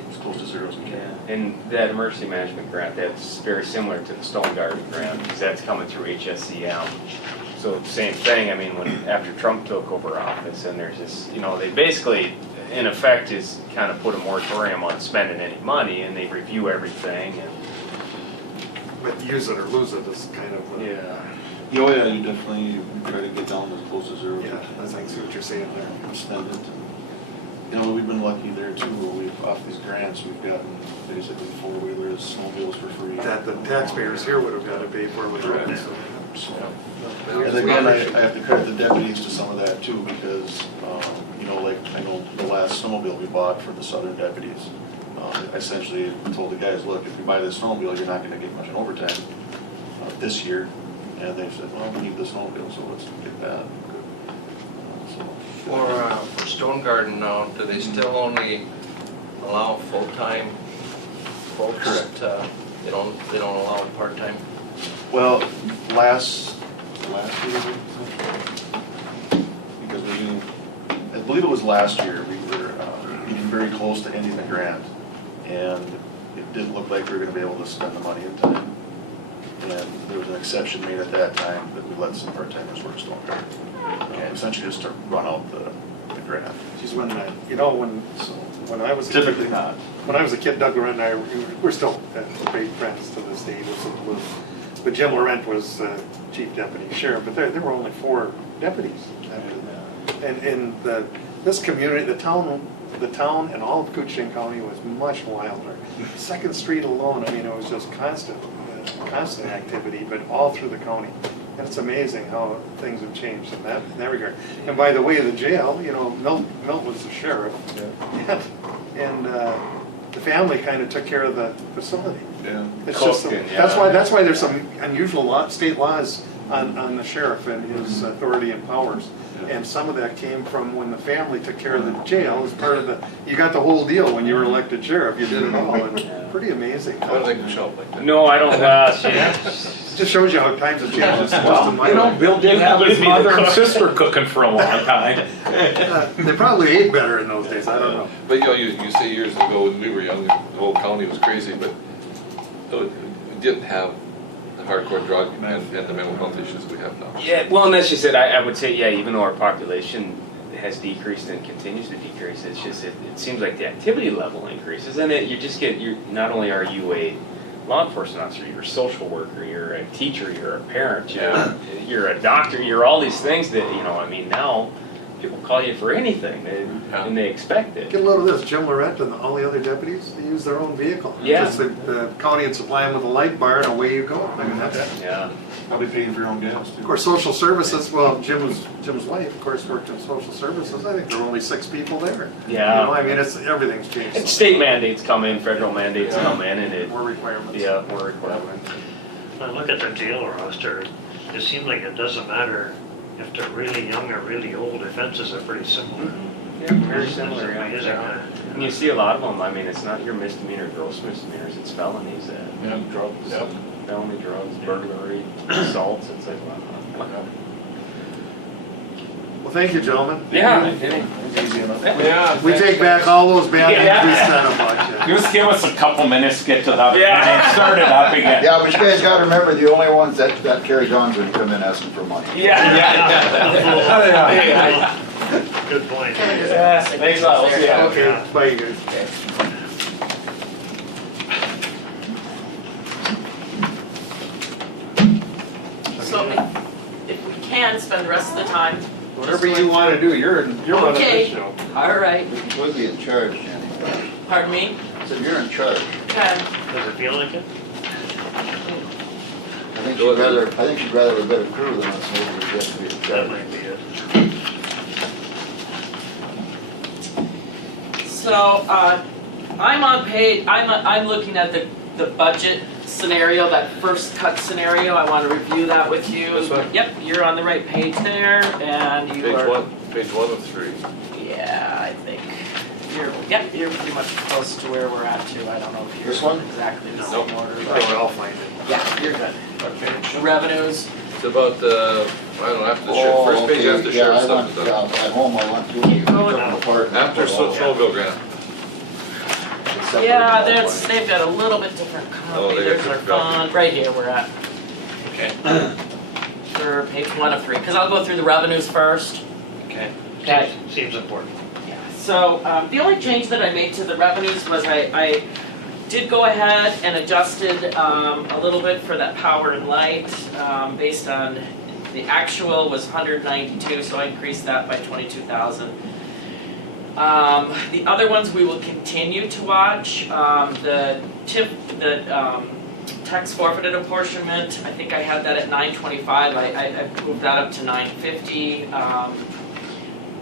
as close to zero as we can. Yeah, and that emergency management grant, that's very similar to the Stone Garden grant, because that's coming through HSCM. So same thing, I mean, after Trump took over office, and there's this, they basically, in effect, is kind of put a moratorium on spending any money, and they review everything, and. But use it or lose it is kind of. Yeah. Oh yeah, you definitely try to get down as close as zero. as you Yeah, can. I think see what you're saying there. And spend it. And, we've been lucky there too, where we've, off these grants, we've gotten basically four-wheelers, snowmobiles for free. That the taxpayers here would have got to pay for with Correct. roads. So, and again, I have to credit the deputies to some of that too, because, like, I know the last snowmobile we bought for the southern deputies, I essentially told the guys, look, if you buy this snowmobile, you're not gonna get much in overtime this year. And they said, well, we need the snowmobile, so let's get that. So, For Stone Garden now, do they still only allow full-time folks? Correct. They don't allow part-time? well, last year, because I believe it was last year, we were getting very close to ending the grant, and it didn't look like we were gonna be able to spend the money in time. And there was an exception made at that time that we let some part-timers work Stone Garden. Essentially just to run out the grant. Geez, when when I was. Typically not. When I was a kid, Doug Laurent and I, we're still great friends to this day. But Jim Laurent was chief deputy sheriff, but there were only 4 deputies. And this community, the town and all of Koochiching County was much wilder. 2nd Street alone, I mean, it was just constant activity, but all through the county. And it's amazing how things have changed in that regard. And by the way, the jail, Milt was the sheriff. Yeah. And the family kind of took care of the facility. Yeah. It's just, Cooking, yeah. that's why there's some unusual state laws on the sheriff and his authority and powers. And some of that came from when the family took care of the jail as part of you got the whole deal when you were elected sheriff, you did it all, and pretty amazing. I don't think we show up like that. No, I don't, It just shows you how times have changed. It's just in my life. Bill did have his mother and sister cooking for a long time. They probably ate better in those days, I don't know. But you say years ago when we were young, the whole county was crazy, but it didn't have the hardcore drug and the mental health issues we have now. Yeah, well, and that's just it. I would say, yeah, even though our population has decreased and continues to decrease, it's just, it seems like the activity level increases, and you're not only are you a law enforcement officer, you're a social worker, you're a teacher, you're a parent, you're a doctor, you're all these things that, now people call you for anything, and they expect it. Get a load of this, Jim Laurent and all the other deputies, they use their own vehicle. Yeah. Just the county would supply them with a light bar and away you go. I mean, that's it. Yeah. Probably paying for your own gas too. Of course, social services, well, Jim's wife, of course, worked in social services. I think there were only 6 people there. Yeah. I mean, everything's changed. And state mandates come in, federal mandates come in, and More requirements. more requirements. When I look at the jail roster, it seems like it doesn't matter if they're really young or really old, offenses are pretty similar. Yeah, very similar, It's amazing, yeah. And you see a lot of them, it's not your misdemeanor, gross misdemeanors, it's felonies, drugs, felony drugs, burglary, assaults, it's like, wow. Well, thank you, gentlemen. Yeah. Easy enough. Yeah. We take back all those bad Yeah. things we said about you. Just give us a couple minutes to get to that, Yeah. and start it up again. Yeah, but you guys gotta remember, the only ones that carry guns when you come in asking for money. Yeah. Good point. Thanks a lot, we'll see ya. Okay, bye you guys. Okay. So if we can, spend the rest of the time. Whatever you wanna do, you're running Okay. this show. All right, We'll be in charge, Jenny. pardon me? So you're in charge. Okay. Does it feel like it? I think she'd rather have a better crew than us, maybe we get to be in That charge. might be it. So, I'm on page, I'm looking at the budget scenario, that first cut scenario. I want to review that with you. This one? Yep, you're on the right page there, and you Page are. one of 3. Yeah, I think you're pretty much close to where we're at too. I don't know if you're This one? exactly the Nope. same order. Oh, but- I'll find it. Yeah, you're good. Okay. The revenues. It's about, I don't know, after the sheriff, first page after the sheriff stuff is done. Yeah, at home, I went through, Keep going. took them apart. After Snowville grant. Yeah, they've got a little bit different Oh, copy. they got There's our different copy. fund, right here we're at. Okay. For page 1 of 3, because I'll go through the revenues first. Okay. Okay. Seems important. Yeah, so the only change that I made to the revenues was I did go ahead and adjusted a little bit for that power and light based on the actual was 192, so I increased that by 22,000. The other ones we will continue to watch. The tax forfeited apportionment, I think I had that at 925. I moved that up to 950.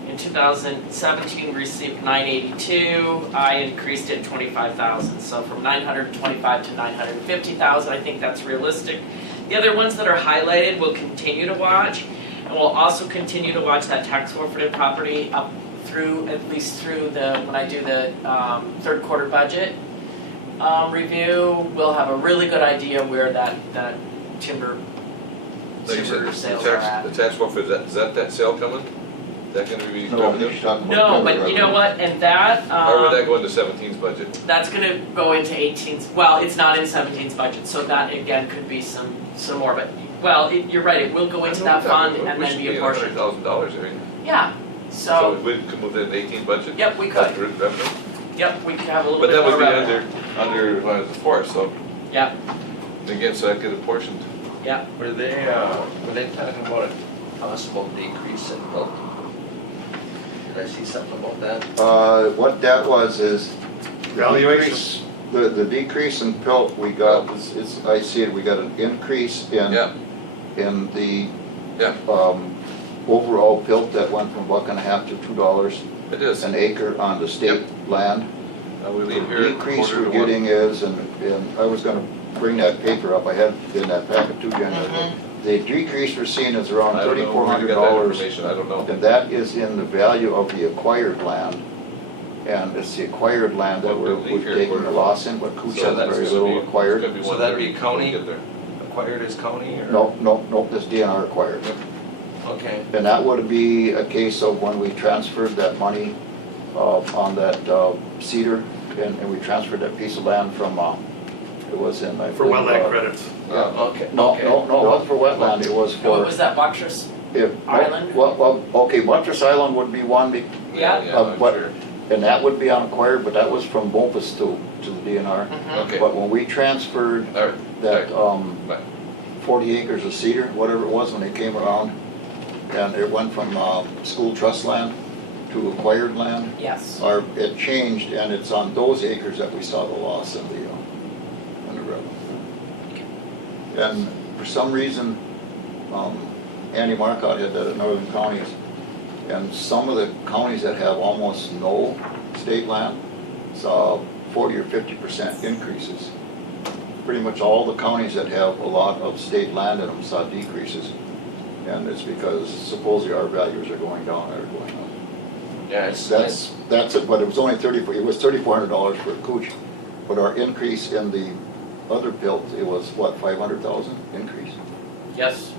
In 2017, we received 982. I increased it 25,000. So from 925 to 950,000, I think that's realistic. The other ones that are highlighted we'll continue to watch, and we'll also continue to watch that tax forfeited property up through, at least through when I do the third quarter budget review. We'll have a really good idea where that timber Like you said, the sales are at. tax forfeit, is that sale coming? Is that gonna be No, revenue? she's talking about No, timber but you know revenue. what, and that, Or would that go into 17's budget? that's gonna go into 18's, well, it's not in 17's budget, so that again could be some more, but, well, you're right, it will go into that fund and then be a portion. $100,000, I mean, Yeah, so so, we could move that in 18 budget? yep, we could, That's revenue? yep, we could have a little But bit that more would be revenue. under the forest, so Yeah, again, so that get apportioned. yeah, Were they talking about a possible decrease in bulk? Did I see something about that? What that was is. the Valuation. decrease- The decrease in PILT we got, I see it, we got an increase in. Yeah. In the. Yeah. Overall PILT that went from $1.50 to $2 It is. an acre on the state land. We leave The here at decrease quarter we're to 1. getting is, and I was gonna bring that paper up, I had in that packet too, Jen. The decrease we're seeing is around I don't know where you got that $3,400. information, I don't know. And that is in the value of the acquired land. And it's the acquired land that Well, we're we'll leave here taking quarter the to loss in, but Cooch So has that's very It's gonna little be- acquired. it's gonna be So that'd be 130 county? when we get there. Acquired as county or? No, this DNR acquired. Okay. And that would be a case of when we transferred that money on that cedar, and we transferred that piece of land from, it was in, I For believe, wetland credits. Yeah. Okay. No, okay. no, it wasn't for wetland, it was what for, was that, Buttress? Island? well, okay, Buttress Island would be one, Yeah. Yeah, I'm what- sure. and that would be unacquired, but that was from Bumpus to the DNR. Mhm. Okay. But when we transferred All right. that, Right. 40 acres of cedar, whatever it was when they came around, and it went from, school trust land to acquired land, Yes. or it changed, and it's on those acres that we saw the loss in the revenue. And for some reason, Andy Marcotte had that at Northern Counties, and some of the counties that have almost no state land saw 40 or 50% increases. Pretty much all the counties that have a lot of state land in them saw decreases. And it's because supposedly our values are going down or going up. Yeah, it's, That's it, but it was only it was $3,400 for a Cooch. But our increase in the other built, it was what, 500,000 increase? Yes.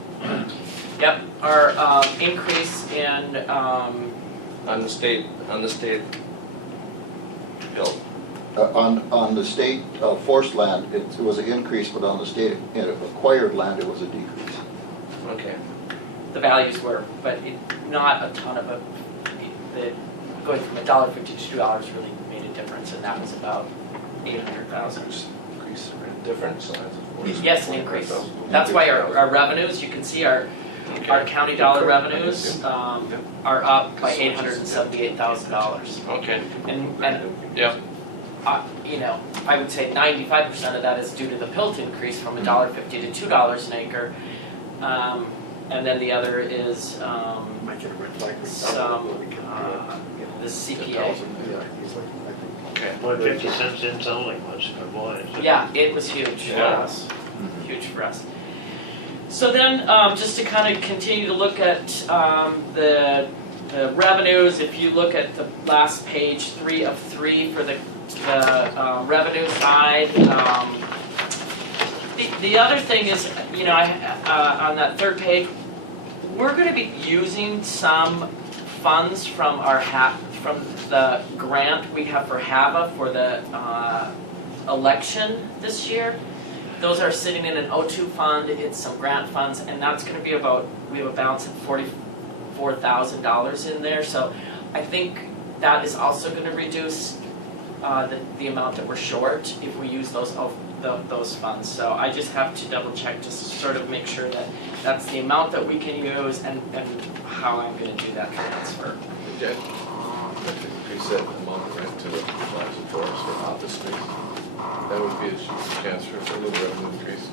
Yep, our increase in, on the state bill. On the state forest land, it was an increase, but on the state acquired land, it was a decrease. Okay. the values were, but not a ton of it. going from $1.50 to $2 really made a difference, and that was about 800,000. Increase the difference, so that's of course. Yes, an increase. That's why our revenues, you can see our county dollar revenues are up by $878,000. Okay, And yeah, you know, I would say 95% of that is due to the PILT increase from $1.50 to $2 an acre. And then the other is Might get a red flag. some, the CPA. okay. Boy, 50 cents didn't sound like much, but boy. it's- Yeah, it was huge for Yeah. us, huge for us. So then, just to kind of continue to look at the revenues, if you look at the last page, 3 of 3 for the revenue side. The other thing is, you know, on that third page, we're going to be using some funds from our from the grant we have for HAVA for the election this year. Those are sitting in an O2 fund, it's some grant funds, and that's going to be about, we have a balance of $44,000 in there, so I think that is also going to reduce the amount that we're short if we use those funds. So I just have to double check to sort of make sure that that's the amount that we can use and how I'm going to do that transfer. Jen, increase that amount of rent to the Lions and Forest for office space. That would be a transfer for a little revenue increase.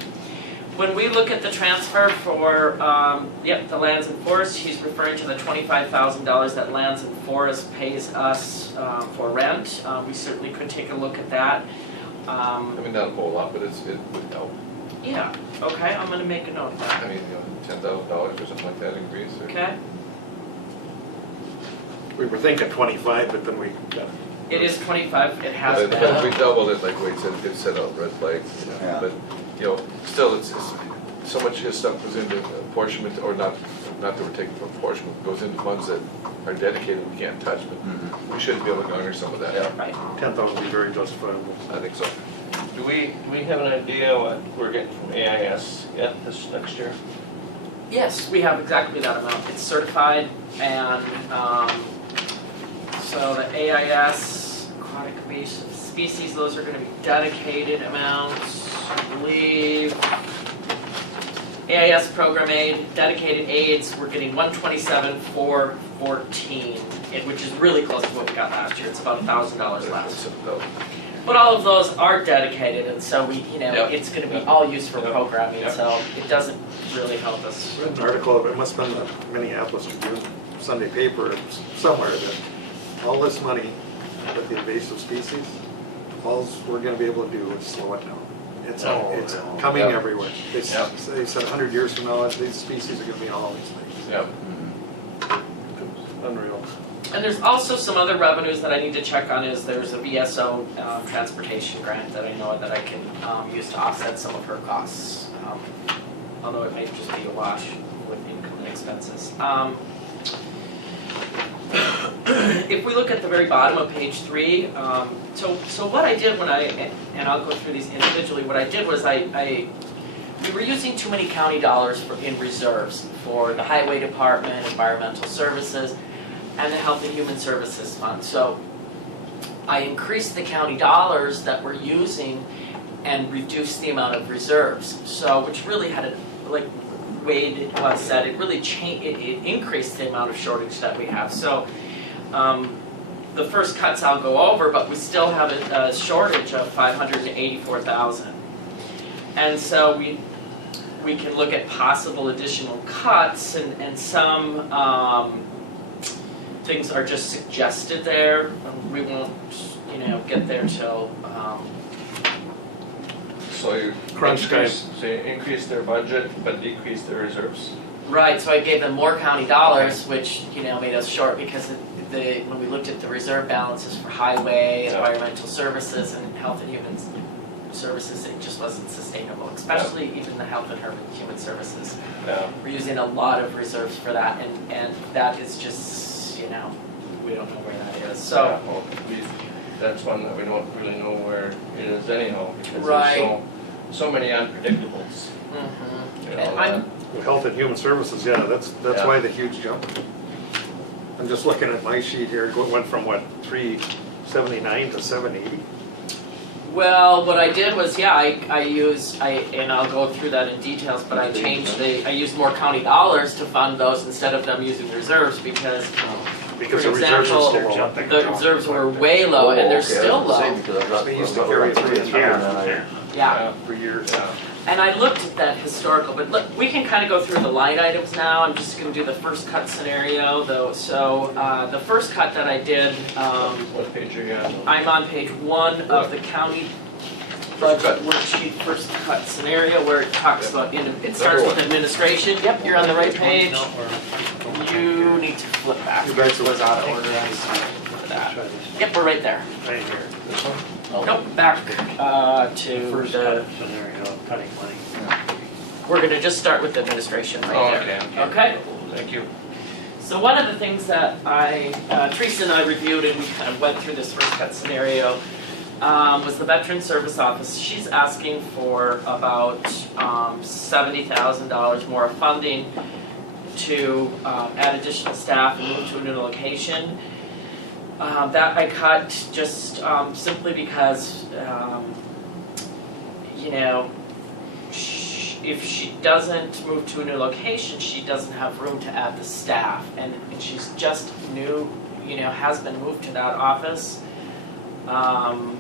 When we look at the transfer for, the Lands and Forests, he's referring to the $25,000 that Lands and Forests pays us for rent. We certainly could take a look at that. I mean, not a whole lot, but it would help. Yeah, okay, I'm gonna make a note of that. I mean, $10,000 or something like that increase. Or Okay, We were thinking 25, but then we got. it is 25, it has But if we been. doubled it, like Wade said, it could set out red flags. You know. Yeah. But still, it's so much of his stuff goes into apportionment, or not that we're taking from apportionment, goes into funds that are dedicated we can't touch, but we should be able to garner some of that. Yeah. Right. 10,000 would be very justifiable. I think so. Do we have an idea what we're getting from AIS yet this next year? Yes, we have exactly that amount. It's certified, and so the AIS, aquatic invasive species, those are gonna be dedicated amounts, I believe. AIS program aid, dedicated aids, we're getting 127,414, which is really close to what we got last year. It's about $1,000 less. But all of those are dedicated, and so we, Yep. it's gonna be all used for Yep. programming, Yep. so it doesn't really help us. I read an article, it must have been the Minneapolis Tribune Sunday paper somewhere, that all this money with the invasive species, all we're gonna be able to do is slow it down. It's coming Yeah. everywhere. They Yeah. said 100 years from now, these species are gonna be in all these things. Yep. Unreal. And there's also some other revenues that I need to check on. There's a VSO transportation grant that I know that I can use to offset some of her costs, although it may just be a wash with income and expenses. If we look at the very bottom of page 3, so what I did when and I'll go through these individually, what I did was we were using too many county dollars in reserves for the highway department, environmental services, and the Health and Human Services Fund. So I increased the county dollars that we're using and reduced the amount of reserves. So, which really had like Wade once said, it really it increased the amount of shortage that we have. So the first cuts I'll go over, but we still have a shortage of 584,000. And so we can look at possible additional cuts, and some things are just suggested there. We won't, get there till. So you Crunch time. increase their budget but decrease their reserves? Right, so I gave them more county dollars, which, made us short because when we looked at the reserve balances for highway, Yeah. environmental services, and health and human services, it just wasn't sustainable, especially even the health and human services. Yeah. We're using a lot of reserves for that, and that is just, we don't know where that is, so. Yeah, well, that's one that we don't really know where it is anyhow, because Right. there's so many unpredictables. Mhm. You know, And I'm, With Health and Human Services, yeah, that's Yeah. why the huge jump. I'm just looking at my sheet here, it went from what, 379 to 780? Well, what I did was, yeah, and I'll go through that in details, but I used more county dollars to fund those instead of them using reserves because, Because For the reserves are example, still low. I think, the John. reserves were way low and they're still low. They used to carry 300 Yeah. for years. And I looked at that historical, but look, we can kind of go through the line items now. I'm just going to do the first cut scenario though. So the first cut that I did, What page are you on? I'm on page 1 of the county budget worksheet, first cut scenario, where it talks about, it starts with administration. Yep, you're on the right page. No, or- You need to flip back. You guys was out of order. I'm sorry for that. Try this Yep, we're right there. right here. This one? Nope, back to First the, scenario of cutting money. we're going to just start with the administration Oh, right there. Okay? Thank you. So one of the things that Teresa and I reviewed and we kind of went through this first cut scenario was the Veteran Service Office. She's asking for about $70,000 more funding to add additional staff and move to a new location. That I cut just simply because, you know, if she doesn't move to a new location, she doesn't have room to add the staff. And she's just new, you know, has been moved to that office. And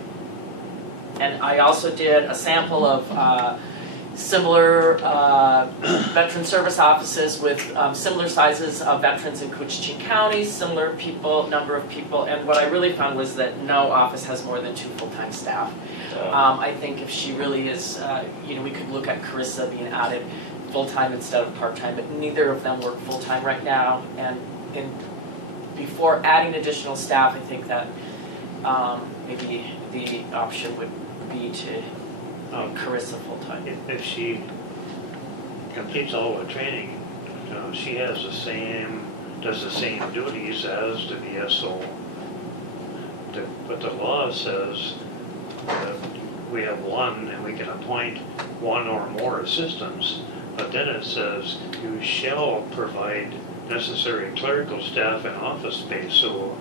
I also did a sample of similar veteran service offices with similar sizes of veterans in Koochiching County, similar people, number of people, and what I really found was that no office has more than 2 full-time staff. I think if she really is, you know, we could look at Carissa being added full-time instead of part-time, but neither of them work full-time right now, and before adding additional staff, I think that maybe the option would be to Carissa full-time. If she completes all the training, she has does the same duties as the VSO. But the law says that we have one and we can appoint one or more assistants. But then it says you shall provide necessary clerical staff and office space. So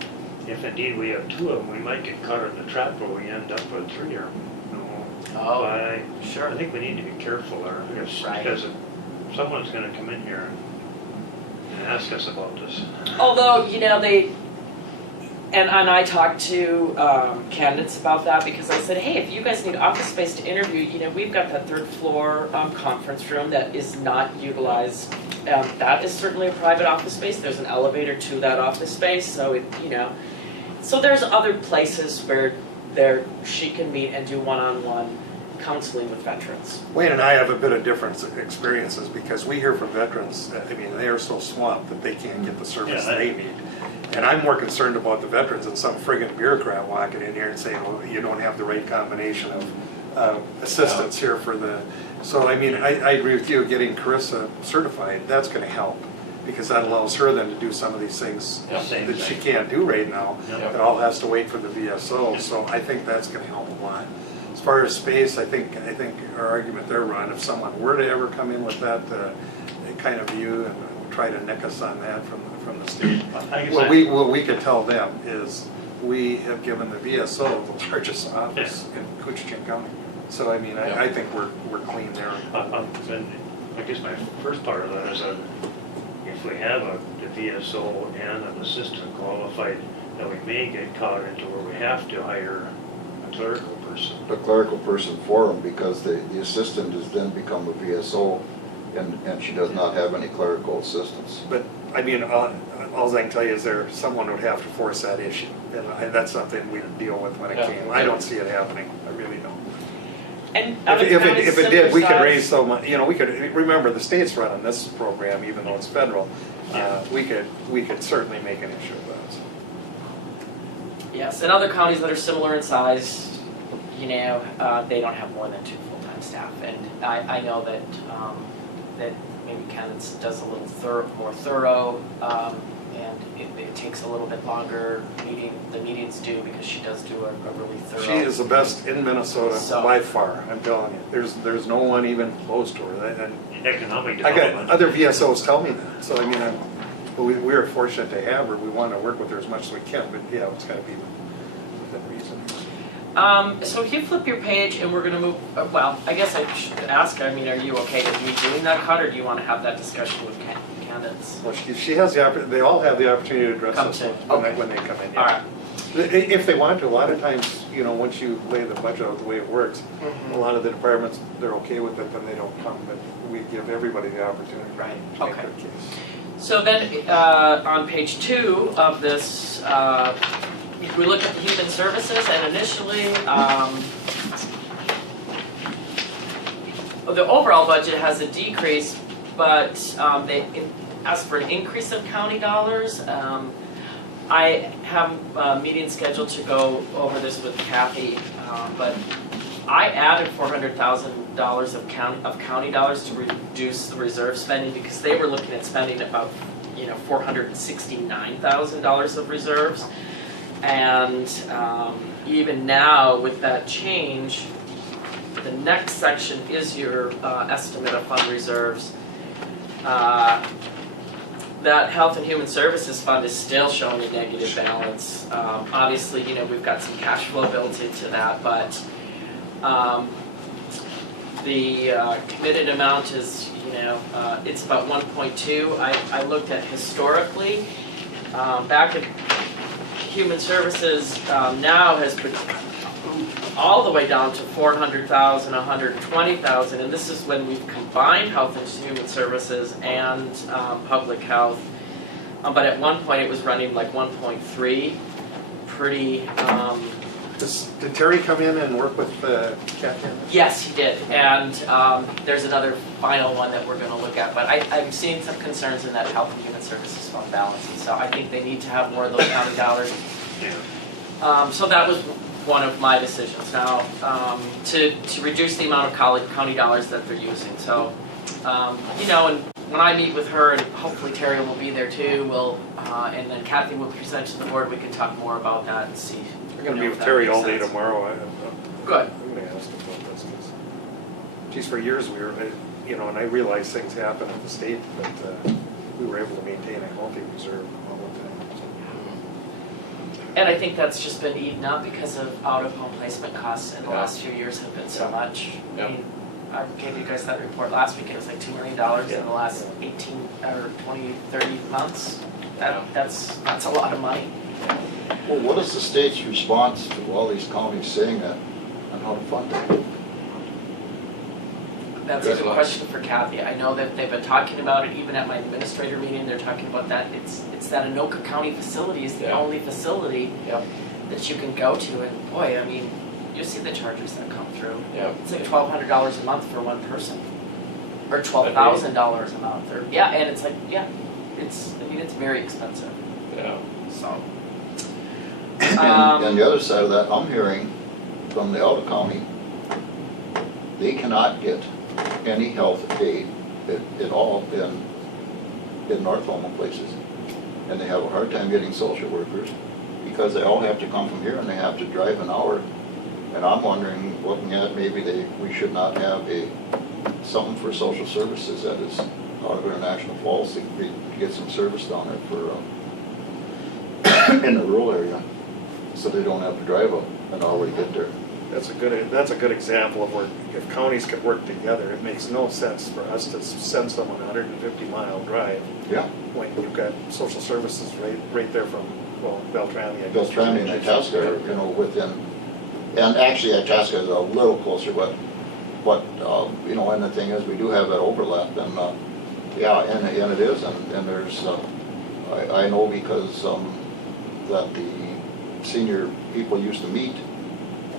if indeed we have 2 of them, we might get caught in the trap where we end up with 3 of them. Oh, I sure. think we need to be careful there, Right. because if someone's gonna come in here and ask us about this. Although, you know, and I talked to candidates about that because I said, hey, if you guys need office space to interview, you know, we've got that 3rd floor conference room that is not utilized. That is certainly a private office space. There's an elevator to that office space, so you know. So there's other places where she can meet and do one-on-one counseling with veterans. Wayne and I have a bit of different experiences because we hear from veterans that, I mean, they are so swamped that they can't get the service Yeah, they need. And I'm more concerned about the veterans than some friggin' bureaucrat walking in here and saying, well, you don't have the right combination of assistants here for the, so I mean, I agree with you, getting Carissa certified, that's gonna help. Because that allows her then to do some of these things Same that she thing. can't do right now. Yep. It all has to wait for the VSO, so I think that's gonna help a lot. As far as space, I think our argument there, Ron, if someone were to ever come in with that kind of view and try to nick us on that from the state, what we could tell them is, we have given the VSO the largest office in Koochiching County. So I mean, I think we're clean there. And I guess my first part of that is that if we have the VSO and an assistant qualified, then we may get caught into where we have to hire a clerical person. The clerical person for them, because the assistant has then become a VSO, and she does not have any clerical assistants. But, I mean, all I can tell you is someone would have to force that issue. And that's something we deal with when it came. I don't see it happening, I really don't. And If it did, we could raise so much, you know, we could, remember, the state's running this program, even though it's federal. We could certainly make an issue of that. Yes, and other counties that are similar in size, you know, they don't have more than 2 full-time staff. And I know that that maybe Candace does a little more thorough, and it takes a little bit longer the meetings do, because she does do a really thorough. She is the best in Minnesota by far, I'm telling you. There's no one even close to her. And Economic I got development. other VSOs tell me that, so I mean, But we're fortunate to have her, we want to work with her as much as we can, but yeah, it's gotta be within reason. So if you flip your page and we're gonna move, well, I guess I should ask, I mean, are you okay with me doing that, cut, or do you wanna have that discussion with candidates? Well, she has they all have the opportunity to address Come us to- when okay. when they come in, All yeah. right. If they want to, a lot of times, you know, once you lay the budget out the way it works, a lot of the departments, they're okay with it, then they don't come, but we give everybody the opportunity to Right, make okay. their case. So then, on page 2 of this, we look at the human services, and initially, the overall budget has a decrease, but they asked for an increase of county dollars. I have a meeting scheduled to go over this with Kathy, but I added $400,000 of county dollars to reduce the reserve spending because they were looking at spending about, $469,000 of reserves. And even now with that change, the next section is your estimate of fund reserves. That Health and Human Services Fund is still showing a negative balance. Obviously, we've got some cash flow built into that, but the committed amount is, it's about 1.2. I looked at historically, back at Human Services now has put all the way down to 400,000, 120,000, and this is when we've combined Health and Human Services and public health. But at one point it was running like 1.3, pretty. Did Terry come in and work with Kathy on this? Yes, he did, and there's another final one that we're going to look at. But I'm seeing some concerns in that Health and Human Services Fund balance, and so I think they need to have more of those county dollars. So that was one of my decisions now, to reduce the amount of county dollars that they're using. So, and when I meet with her, and hopefully Terry will be there too, and then Kathy will present to the board, we can talk more about that and see. I'm gonna be if with that Terry makes all day sense. tomorrow. Good. I'm gonna ask him about this, because, geez, for years we were, and I realized things happen at the state, but we were able to maintain a healthy reserve all the time. And I think that's just been eaten up because of out-of-home placement costs in the Yeah. last few years have been so Yeah. much. Yeah. I mean, I gave you guys that report last week, it was like $2 million in the last 18 or 20, 30 months. That's a lot of money. Well, what is the state's response to all these counties saying that and how to fund it? That's a good question for Kathy. I know that they've been talking about it, even at my administrator meeting, they're talking about that. It's that Anoka County facility is the Yeah. only facility Yep. that you can go to, and boy, I mean, you see the charges that come through. Yep. It's like $1,200 a month for one person, or $12,000 a month, or, yeah, and it's like, it's very expensive, Yeah. so. And the other side of that, I'm hearing from the out of county, they cannot get any health aid at all in North Omaha places. And they have a hard time getting social workers because they all have to come from here and they have to drive an hour. And I'm wondering, looking at maybe we should not have something for social services that is out of International Falls to get some service down there for in the rural area, so they don't have to drive an hour to get there. That's a good example of where if counties could work together, it makes no sense for us to send someone a 150-mile drive Yeah. when you've got social services right there from, Beltrami. I guess. Beltrami and Itasca are, within, and actually Itasca is a little closer, but and the thing is, we do have that overlap, and and it is, and there's, I know because that the senior people used to meet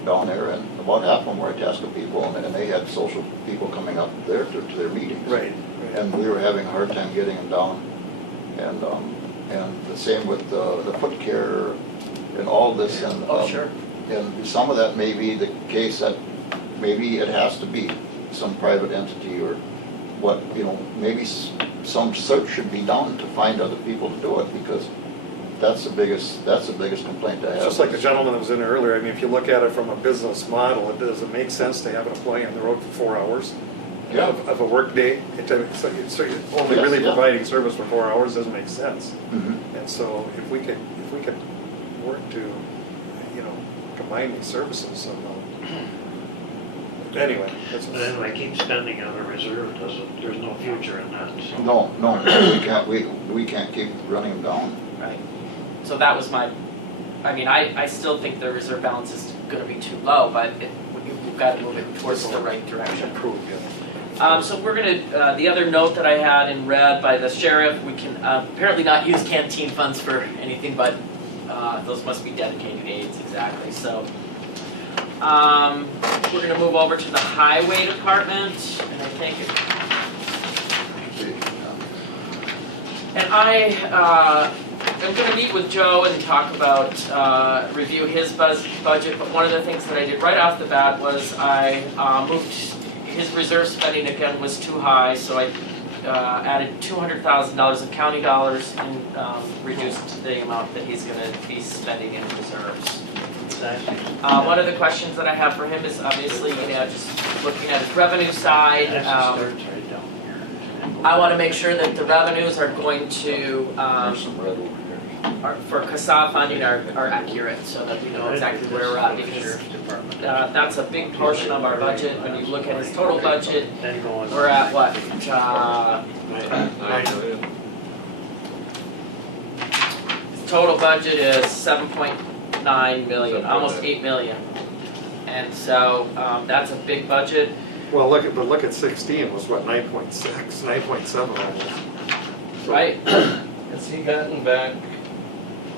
down there, and about half of them were Itasca people, and they had social people coming up there to their meetings. Right. And we were having a hard time getting them down, and the same with the foot care and all this, and Sure. and some of that may be the case that maybe it has to be some private entity or what, maybe some search should be done to find other people to do it, because that's the biggest complaint I have. Just like the gentleman that was in earlier, I mean, if you look at it from a business model, does it make sense to have an employee on the road for 4 hours? Yeah. of a workday. So you're only Yes, really yeah. providing service for 4 hours doesn't make sense. Mhm. And so if we could work to, combine these services somehow. Anyway, that's. But then I keep spending on the reserve, there's no future in that, so. No, we can't keep running them down. Right. So that was my, I still think the reserve balance is gonna be too low, but we've got to move it towards the right direction. Improve, yeah. So we're gonna, the other note that I had in red by the sheriff, we can apparently not use canteen funds for anything but, those must be dedicated aids, exactly, so. We're gonna move over to the highway department, and I think, and I'm gonna meet with Joe and talk about, review his budget, but one of the things that I did right off the bat was I moved, his reserve spending again was too high, so I added $200,000 of county dollars and reduced the amount that he's gonna be spending in reserves. One of the questions that I have for him is obviously, just looking at his revenue side. I want to make sure that the revenues are going to, for CASA funding are accurate, so that we know exactly where we're at, because that's a big portion of our budget. When you look at his total budget, we're at what? His total budget is 7.9 million, almost 8 million. And so that's a big budget. Well, look at 16 was what, 9.6, 9.7 almost. So- Right? Has he gotten back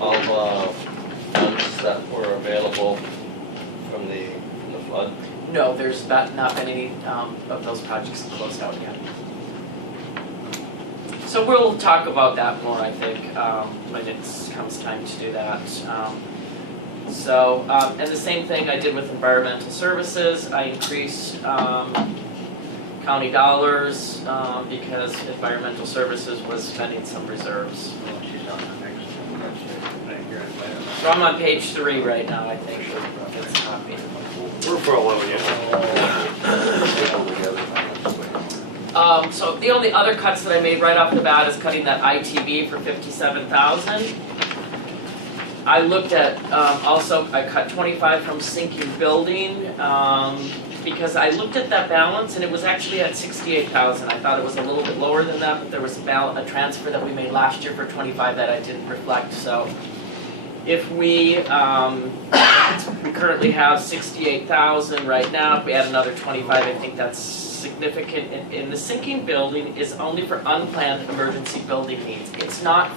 all the funds that were available from the flood? No, there's not been any of those projects closed out yet. So we'll talk about that more, I think, when it comes time to do that. And the same thing I did with environmental services. I increased county dollars because environmental services was spending some reserves. So I'm on page 3 right now, I think. It's copied. We're full of it. So the only other cuts that I made right off the bat is cutting that ITV for $57,000. I looked at, also, I cut 25 from sinking building, because I looked at that balance and it was actually at 68,000. I thought it was a little bit lower than that, but there was a transfer that we made last year for 25 that I didn't reflect, so. If we currently have 68,000 right now, if we add another 25, I think that's significant. And the sinking building is only for unplanned emergency building needs. It's not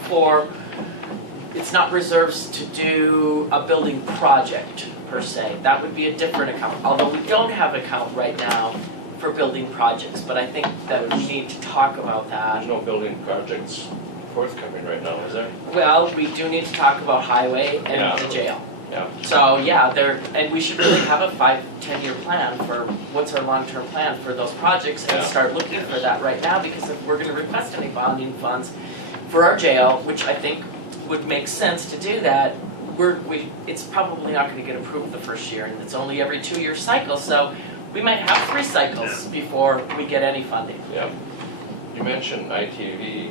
reserves to do a building project per se. That would be a different account, although we don't have an account right now for building projects, but I think that we need to talk about that. There's no building projects forthcoming right now, is there? Well, we do need to talk about highway and Yeah. the jail. Yeah. So, and we should really have a 5-10-year plan for what's our long-term plan for those projects and Yeah. start looking for that right now, because if we're gonna request any bonding funds for our jail, which I think would make sense to do that, it's probably not gonna get approved the first year, and it's only every 2-year cycle, so we might have 3 cycles before we get any funding. Yeah. You mentioned ITV.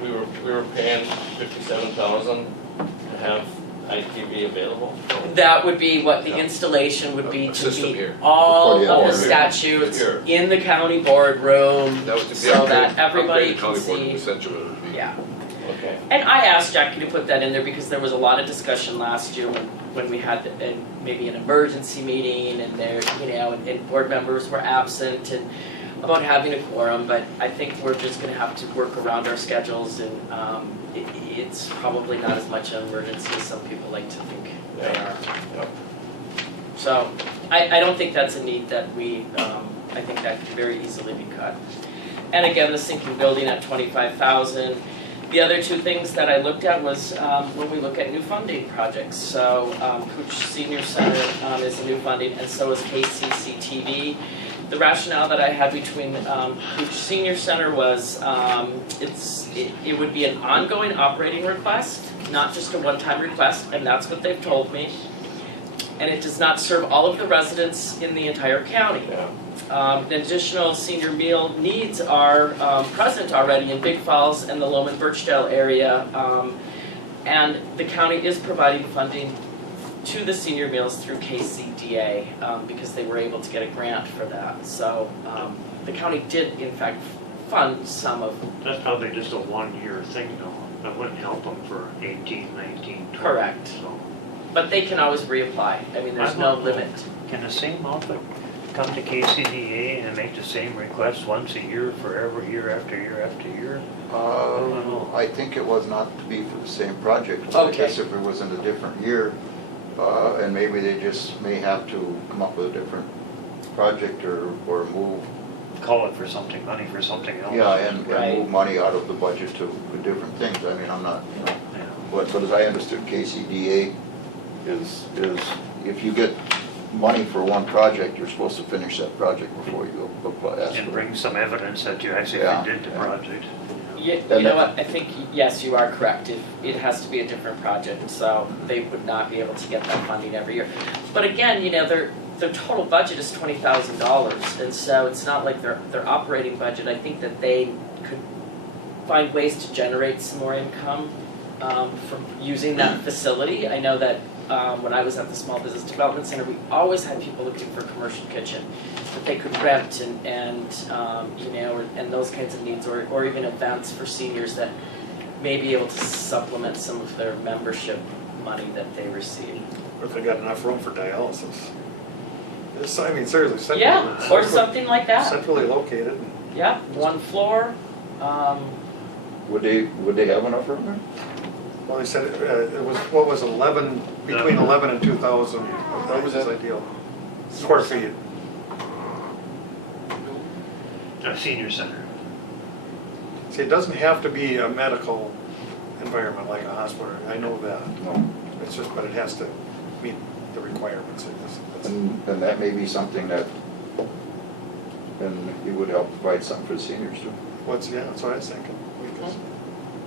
We were paying $57,000 to have ITV available. That would be what the installation would be to System meet here. all Yeah, of the here. statutes Here. in the county boardroom, That was to be so that everybody can county board see. essentially would be. Yeah, Okay. and I asked Jackie to put that in there because there was a lot of discussion last year when we had maybe an emergency meeting and there, and board members were absent and about having a quorum, but I think we're just gonna have to work around our schedules, and it's probably not as much an emergency as some people like to think they are. Yep. So, I don't think that's a need that I think that can very easily be cut. And again, the sinking building at 25,000. The other 2 things that I looked at was when we look at new funding projects. So, Cooch Senior Center is a new funding, and so is KCCTV. The rationale that I had between Cooch Senior Center was it would be an ongoing operating request, not just a one-time request, and that's what they've told me. and it does not serve all of the residents in the entire county. Yeah. Additional senior meal needs are present already in Big Falls and the Lowman Birchdale area, and the county is providing funding to the senior meals through KCDA because they were able to get a grant for that. So the county did in fact fund some of. That's probably just a one-year thing though. That wouldn't help them for 18, 19, 20. Correct. So, But they can always reapply. I mean, there's no limit. can the same outfit come to KCDA and make the same request once a year forever, year after year after year? I think it was not to be for the same project. I Okay. guess if it was in a different year, and maybe they just may have to come up with a different project or move, Call it for something, money for something else. yeah, and Right. move money out of the budget to different things. I mean, I'm not, Yeah. but as I understood, KCDA is if you get money for one project, you're supposed to finish that project before you apply. Ask And for it. bring some evidence that you actually Yeah, did the yeah. project. You know what, I think, yes, you are correct. It has to be a different project, so they would not be able to get that funding every year. But again, you know, their total budget is $20,000, and so it's not like their operating budget. I think that they could find ways to generate some more income from using that facility. I know that when I was at the Small Business Development Center, we always had people looking for a commercial kitchen that they could rent and you know, and those kinds of needs, or even events for seniors that may be able to supplement some of their membership money that they receive. Or if they got enough room for dialysis. It's, I mean, seriously, centrally. Yeah, or something like that. Centrally located. Yeah, one floor. Would they have enough room there? Well, they said it was, what was 11, between 11 and 2,000. That was his ideal. Square feet. A senior center. See, it doesn't have to be a medical environment like a hospital. I know that. No. It's just, but it has to meet the requirements. And that may be something that, and it would help provide something for the seniors too. Yeah, that's what I was thinking.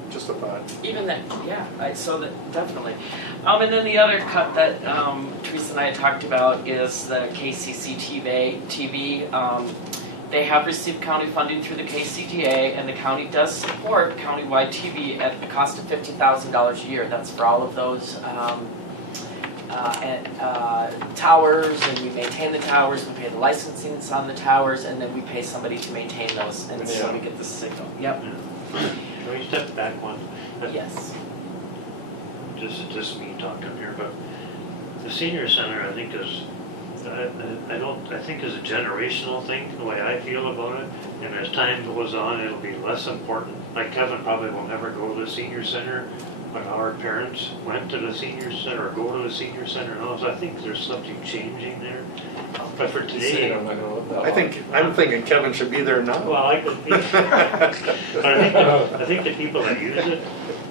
Just a thought. Even that, yeah, I saw that, definitely. And then the other cut that Teresa and I had talked about is the KCC TV. They have received county funding through the KCDA, and the county does support countywide TV at the cost of $50,000 a year. That's for all of those towers, and we maintain the towers, we pay the licensing that's on the towers, and then we pay somebody to maintain those, and so we get the signal. Yep. Can we step back one? Yes. Just me talking here, but the senior center, I think is, I think is a generational thing, the way I feel about it. And as time goes on, it'll be less important. Like Kevin probably will never go to the senior center, but our parents went to the senior center or go to the senior center and all. So I think there's something changing there. But for today, I'm thinking Kevin should be there now. well, I could be. But I think the people that use it,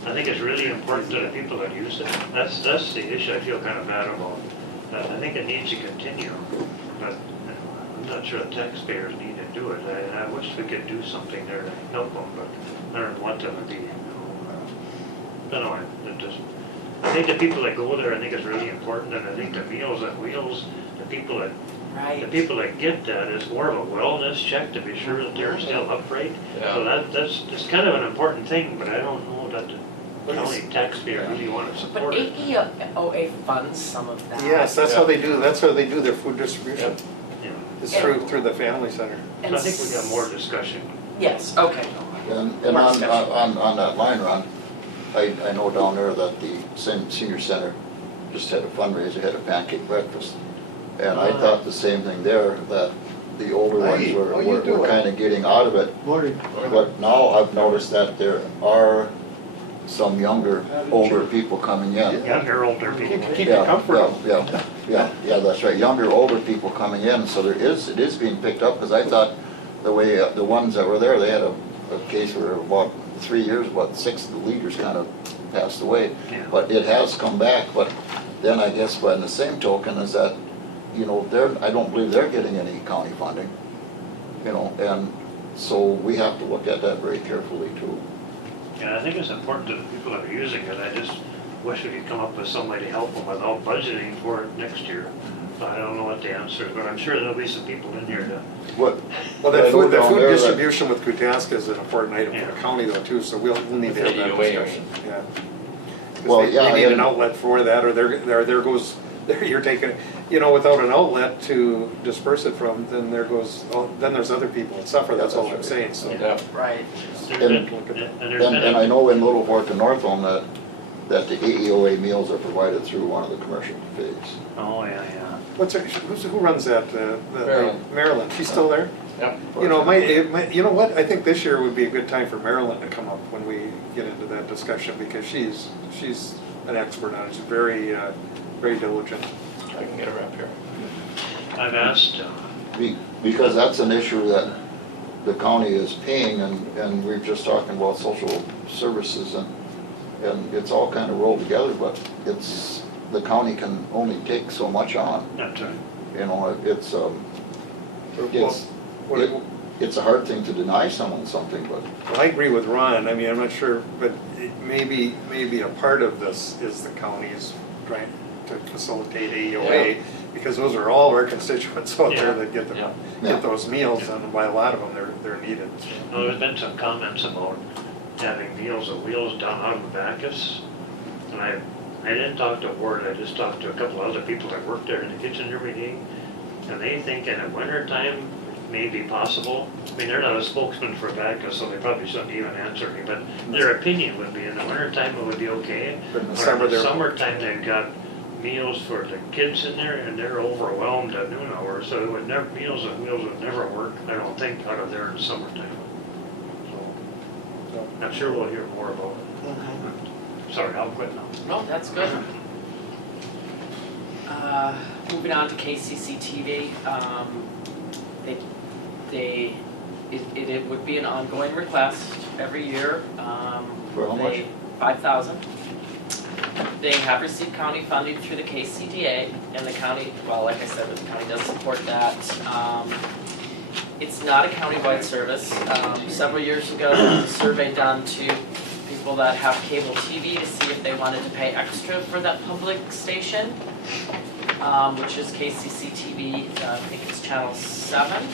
I think it's really important to the people that use it. That's the issue I feel kind of bad about. I think it needs to continue, but I'm not sure the taxpayers need to do it. I wish we could do something there to help them, but I don't know what that would be. Anyway, I think the people that go there, I think it's really important, and I think the Meals at Wheels, the people that get that is more of a wellness check to be sure that they're still upright. So that's kind of an important thing, but I don't know that the county taxpayer really want to But support it. AEOA funds some of that. Yes, that's how they do, that's how they do their food distribution. Yeah. It's through the family center. So I think we got more discussion. Yes, okay. And More on discussion. that line, Ron, I know down there that the senior center just had a fundraiser, had a pancake breakfast. And I thought the same thing there, that the older ones Hey, how you were doing? kind of getting out of it. But now I've noticed that there are some older people coming in. Younger, older people. Keep you comfortable. Yeah, that's right, younger, older people coming in, so it is being picked up, because I thought the way, the ones that were there, they had a case where about 3 years, 6 of the leaders kind of passed away. Yeah. But it has come back, but then I guess by the same token is that, you know, I don't believe they're getting any county funding, you know, and so we have to look at that very carefully too. And I think it's important to the people that are using it. wish we could come up with some way to help them without budgeting for it next year. I don't know what the answer is, but I'm sure there'll be some people in here to, What? Well, I that know food, that down food there that- distribution with Kootaska is an important item for the Yeah. county though too, so we'll need to have that AUA. discussion, yeah. Well, Because yeah, they need an and- outlet for that, or there goes, there you're taking, without an outlet to disperse it from, then then there's other people that suffer, that's all I'm saying, so. Yeah. Right. there's And- been, and there's been And I a, know in Little Fork and Northland that the AEOA meals are provided through one of the commercial buffets. oh, yeah. Who runs that? Marilyn. Marilyn, she's still there? Yep. You know what, I think this year would be a good time for Marilyn to come up when we get into that discussion, because she's an expert on it, she's very, very diligent. I can get her up here. I've asked, Because that's an issue that the county is paying, and we're just talking about social services, and it's all kind of rolled together, but the county can only take so much on. that's right. It's a hard thing to deny someone something, but Well, I agree with Ron, I mean, I'm not sure, but maybe a part of this is the county's trying to facilitate AOA, because those are all our constituents out there that get Yeah. get those meals, and by a lot of them, they're needed. Well, there's been some comments about having Meals on Wheels down out of Bacchus. And I didn't talk to Ward, I just talked to a couple other people that work there in the kitchen every day. And they think in the winter time, it may be possible. I mean, they're not a spokesman for Bacchus, so they probably shouldn't even answer me, but their opinion would be in the winter time it would be okay. But in the Or summer, in the they're. summertime, they've got meals for the kids in there, and they're overwhelmed at noon hours, so it would never, Meals on Wheels would never work, I don't think, out of there in the summertime. So, I'm sure we'll hear more about it. Sorry, I'll quit now. No, that's good. Moving on to KCC TV, it would be an ongoing request every year. For how much? 5,000. They have received county funding through the KCDA, and the county, well, like I said, the county does support that. It's not a countywide service. Several years ago, there was a survey done to people that have cable TV to see if they wanted to pay extra for that public station, which is KCC TV, I think it's channel 7.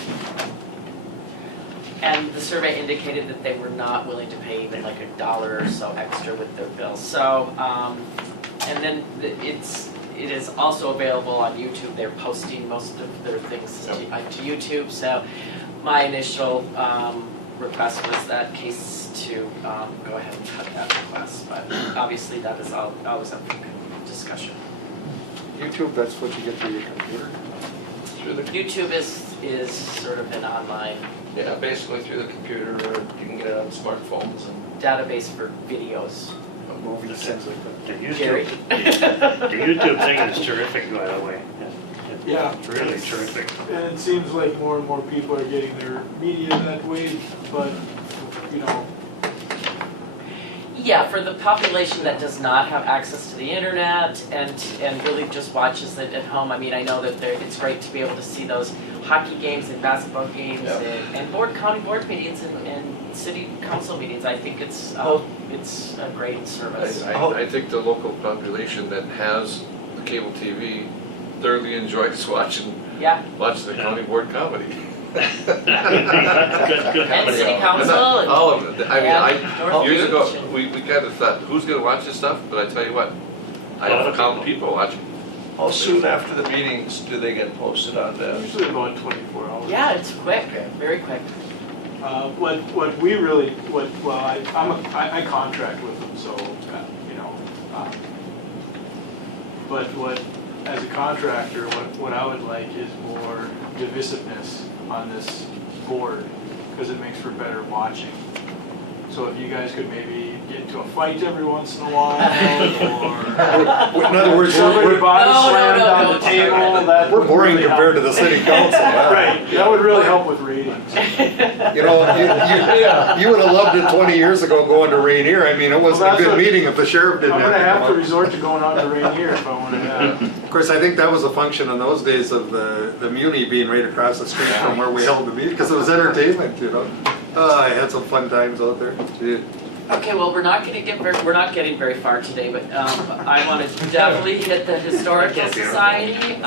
And the survey indicated that they were not willing to pay even like $1 or so extra with their bill. So, and then it is also available on YouTube. They're posting most of their things to YouTube. So my initial request was that case to go ahead and cut that request. But obviously that is always up for discussion. YouTube, that's what you get through your computer? Through the, YouTube is sort of an online yeah, basically through the computer, or you can get it on smartphones and database for videos. Movies, things like that. The Gary? the YouTube thing is terrific, by the way. Yeah. It's really terrific. And it seems like more and more people are getting their media that way, but, you know, Yeah, for the population that does not have access to the internet and really just watches it at home, I mean, I know that it's great to be able to see those hockey games and basketball games Yeah. and county board meetings and city council meetings. I think it's a great service. I think the local population that has the cable TV thoroughly enjoys watching Yeah, the county board comedy. Good. and city council and. All of it. I mean, North years ago, Beach and- we kind of thought, who's gonna watch this stuff? But I tell you what, I have a couple people watching. how soon after the meetings do they get posted on the? usually about 24 hours. Yeah, it's quick, very quick. What we really, I contract with them, so, you know, but as a contractor, what I would like is more divisiveness on this board, because it makes for better watching. So if you guys could maybe get into a fight every once in a while, or In other words, somebody body No, slammed no, on no, the no. table, that we're would boring really compared to help. the city council. Right, that would really help with ratings. You know, you would have loved it 20 years ago going to Rainier. I mean, it wasn't a Well, good that's meeting if the sheriff didn't I'm gonna have have to to come resort to going out to Rainier if I want to have. Of course, I think that was a function in those days of the Muni being right across the street from where we held the meeting, because it was entertainment, you know. I had some fun times out there. Gee. Okay, well, we're not getting very far today, but I want to definitely hit the Historical Society.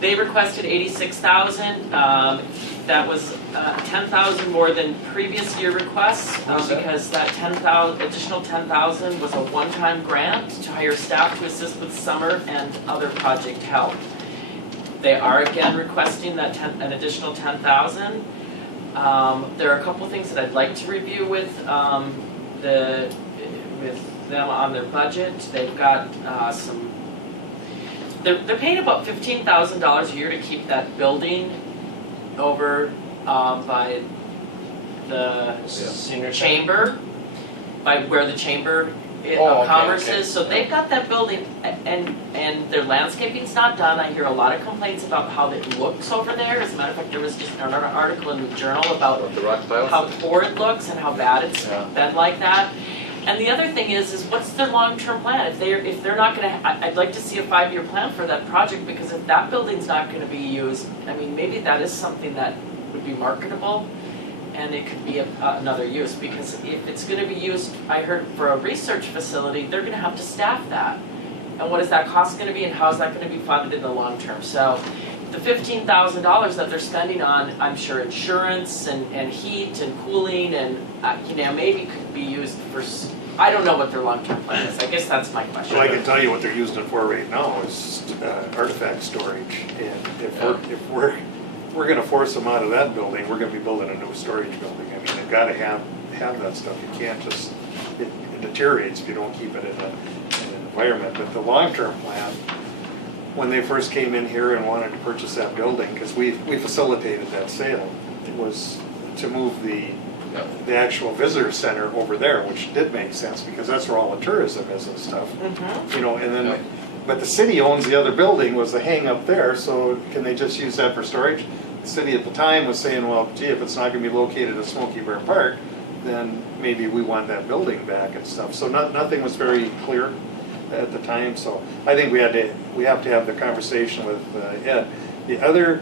They requested 86,000. That was 10,000 more than previous year requests because that additional 10,000 was a one-time grant to hire staff to assist with summer and other project help. They are again requesting that an additional 10,000. There are a couple of things that I'd like to review with them on their budget. They've got they're paying about $15,000 a year to keep that building over by the Senior chamber, by where the chamber Oh, of commerce okay. is. So they've got that building, and their landscaping's not done. I hear a lot of complaints about how it looks over there. As a matter of fact, there was just another article in the journal about With the rock piles? how poor it looks and how bad it's Yeah. been like that. And the other thing is what's their long-term plan? If they're not gonna, I'd like to see a 5-year plan for that project, because if that building's not gonna be used, I mean, maybe that is something that would be marketable, and it could be another use, because if it's gonna be used, I heard for a research facility, they're gonna have to staff that. And what is that cost gonna be, and how is that gonna be funded in the long term? So the $15,000 that they're spending on, I'm sure insurance and heat and cooling and, maybe could be used for, I don't know what their long-term plan is. I guess that's my question. So I can tell you what they're using it for right now is artifact storage. And if we're gonna force them out of that building, we're gonna be building a new storage building. I mean, they've gotta have that stuff. You can't just, it deteriorates if you don't keep it in an environment. But the long-term plan, when they first came in here and wanted to purchase that building, because we facilitated that sale, it was to move the actual visitor center over there, which did make sense because that's where all the tourism is and stuff. And then, but the city owns the other building, was the hang up there, so can they just use that for storage? The city at the time was saying, well, gee, if it's not gonna be located at Smoky Bear Park, then maybe we want that building back and stuff. So nothing was very clear at the time, so I think we have to have the conversation with Ed. The other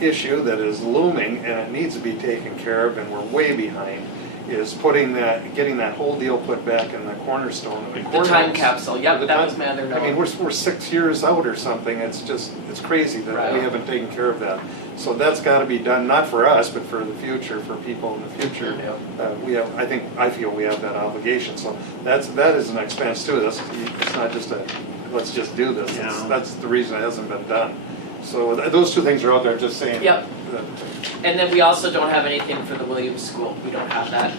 issue that is looming, and it needs to be taken care of, and we're way behind, is getting that whole deal put back in the cornerstone of the The courthouse. time capsule, yep, that was my other note. I mean, we're 6 years out or something. It's crazy that Right. we haven't taken care of that. So that's got to be done, not for us, but for the future, for people in the future. I feel we have that obligation. So that is an expense too. It's not just let's just do this. That's the reason it hasn't been done. So those two things are out there, just saying. Yep. And then we also don't have anything for the Williams School. We don't have that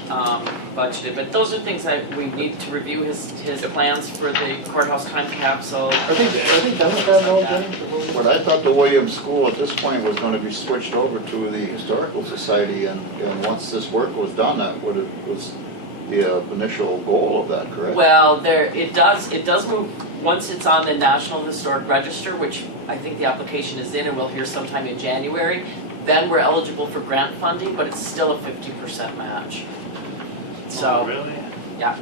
budgeted, but those are things that we need to review his plans for the courthouse time capsule. Are they done with that now, Jenny? But I thought the Williams School at this point was gonna be switched over to the Historical Society, and once this work was done, that was the initial goal of that, correct? Well, it does move, once it's on the National Historic Register, which I think the application is in and we'll hear sometime in January, then we're eligible for grant funding, but it's still a 50% match. So, Really? yeah,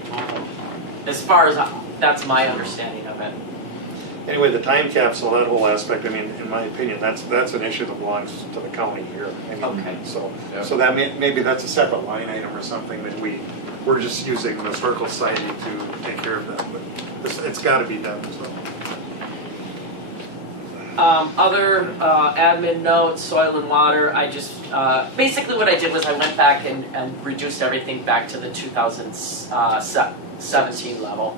as far as, that's my understanding of it. Anyway, the time capsule, that whole aspect, I mean, in my opinion, that's an issue that belongs to the county here. I mean, Okay. So that maybe that's a separate line item or something that we're just using the Historical Society to take care of that, but it's gotta be done, so. Other admin notes, soil and water, I just, basically what I did was I went back and reduced everything back to the 2017 level.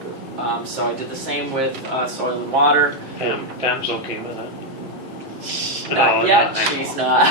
So I did the same with soil and water. Pam's okay with it? Not yet, I know. she's not.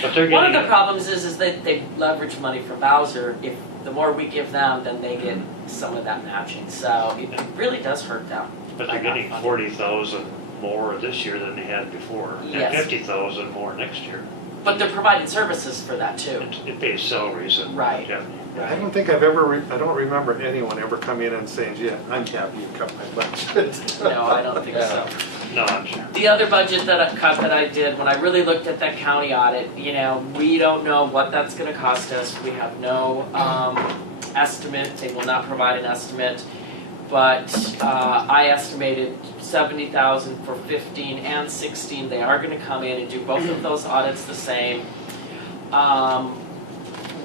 But they're One of getting the it. problems is that they leverage money from Bowser. If the more we give them, then they get some of that matching. So it really does hurt them. But they're getting 40,000 more this year than they had before, and Yes. 50,000 more next year. But they're providing services for that too. It pays salaries and. Right. Yeah. I don't think I don't remember anyone ever come in and saying, gee, I'm happy you cut my budget. No, I don't think so. No, I'm sure. The other budget cut that I did, when I really looked at that county audit, we don't know what that's gonna cost us. We have no estimate. They will not provide an estimate. But I estimated 70,000 for 15 and 16. They are gonna come in and do both of those audits the same.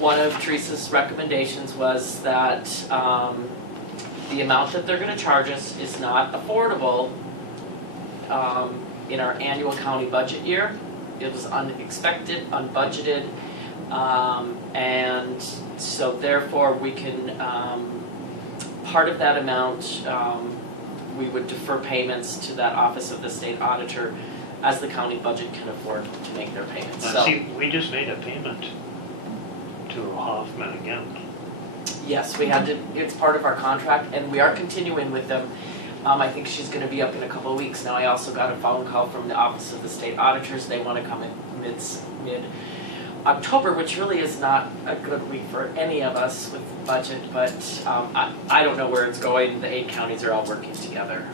one of Teresa's recommendations was that the amount that they're gonna charge us is not affordable in our annual county budget year. It was unexpected, unbudgeted, and so therefore we can, part of that amount, we would defer payments to that Office of the State Auditor as the county budget can afford to make their payments. So, See, we just made a payment to Hoffman again. yes, we had to, it's part of our contract, and we are continuing with them. I think she's gonna be up in a couple of weeks. Now, I also got a phone call from the Office of the State Auditors. They wanna come in mid-October, which really is not a good week for any of us with the budget, but I don't know where it's going. The 8 counties are all working together.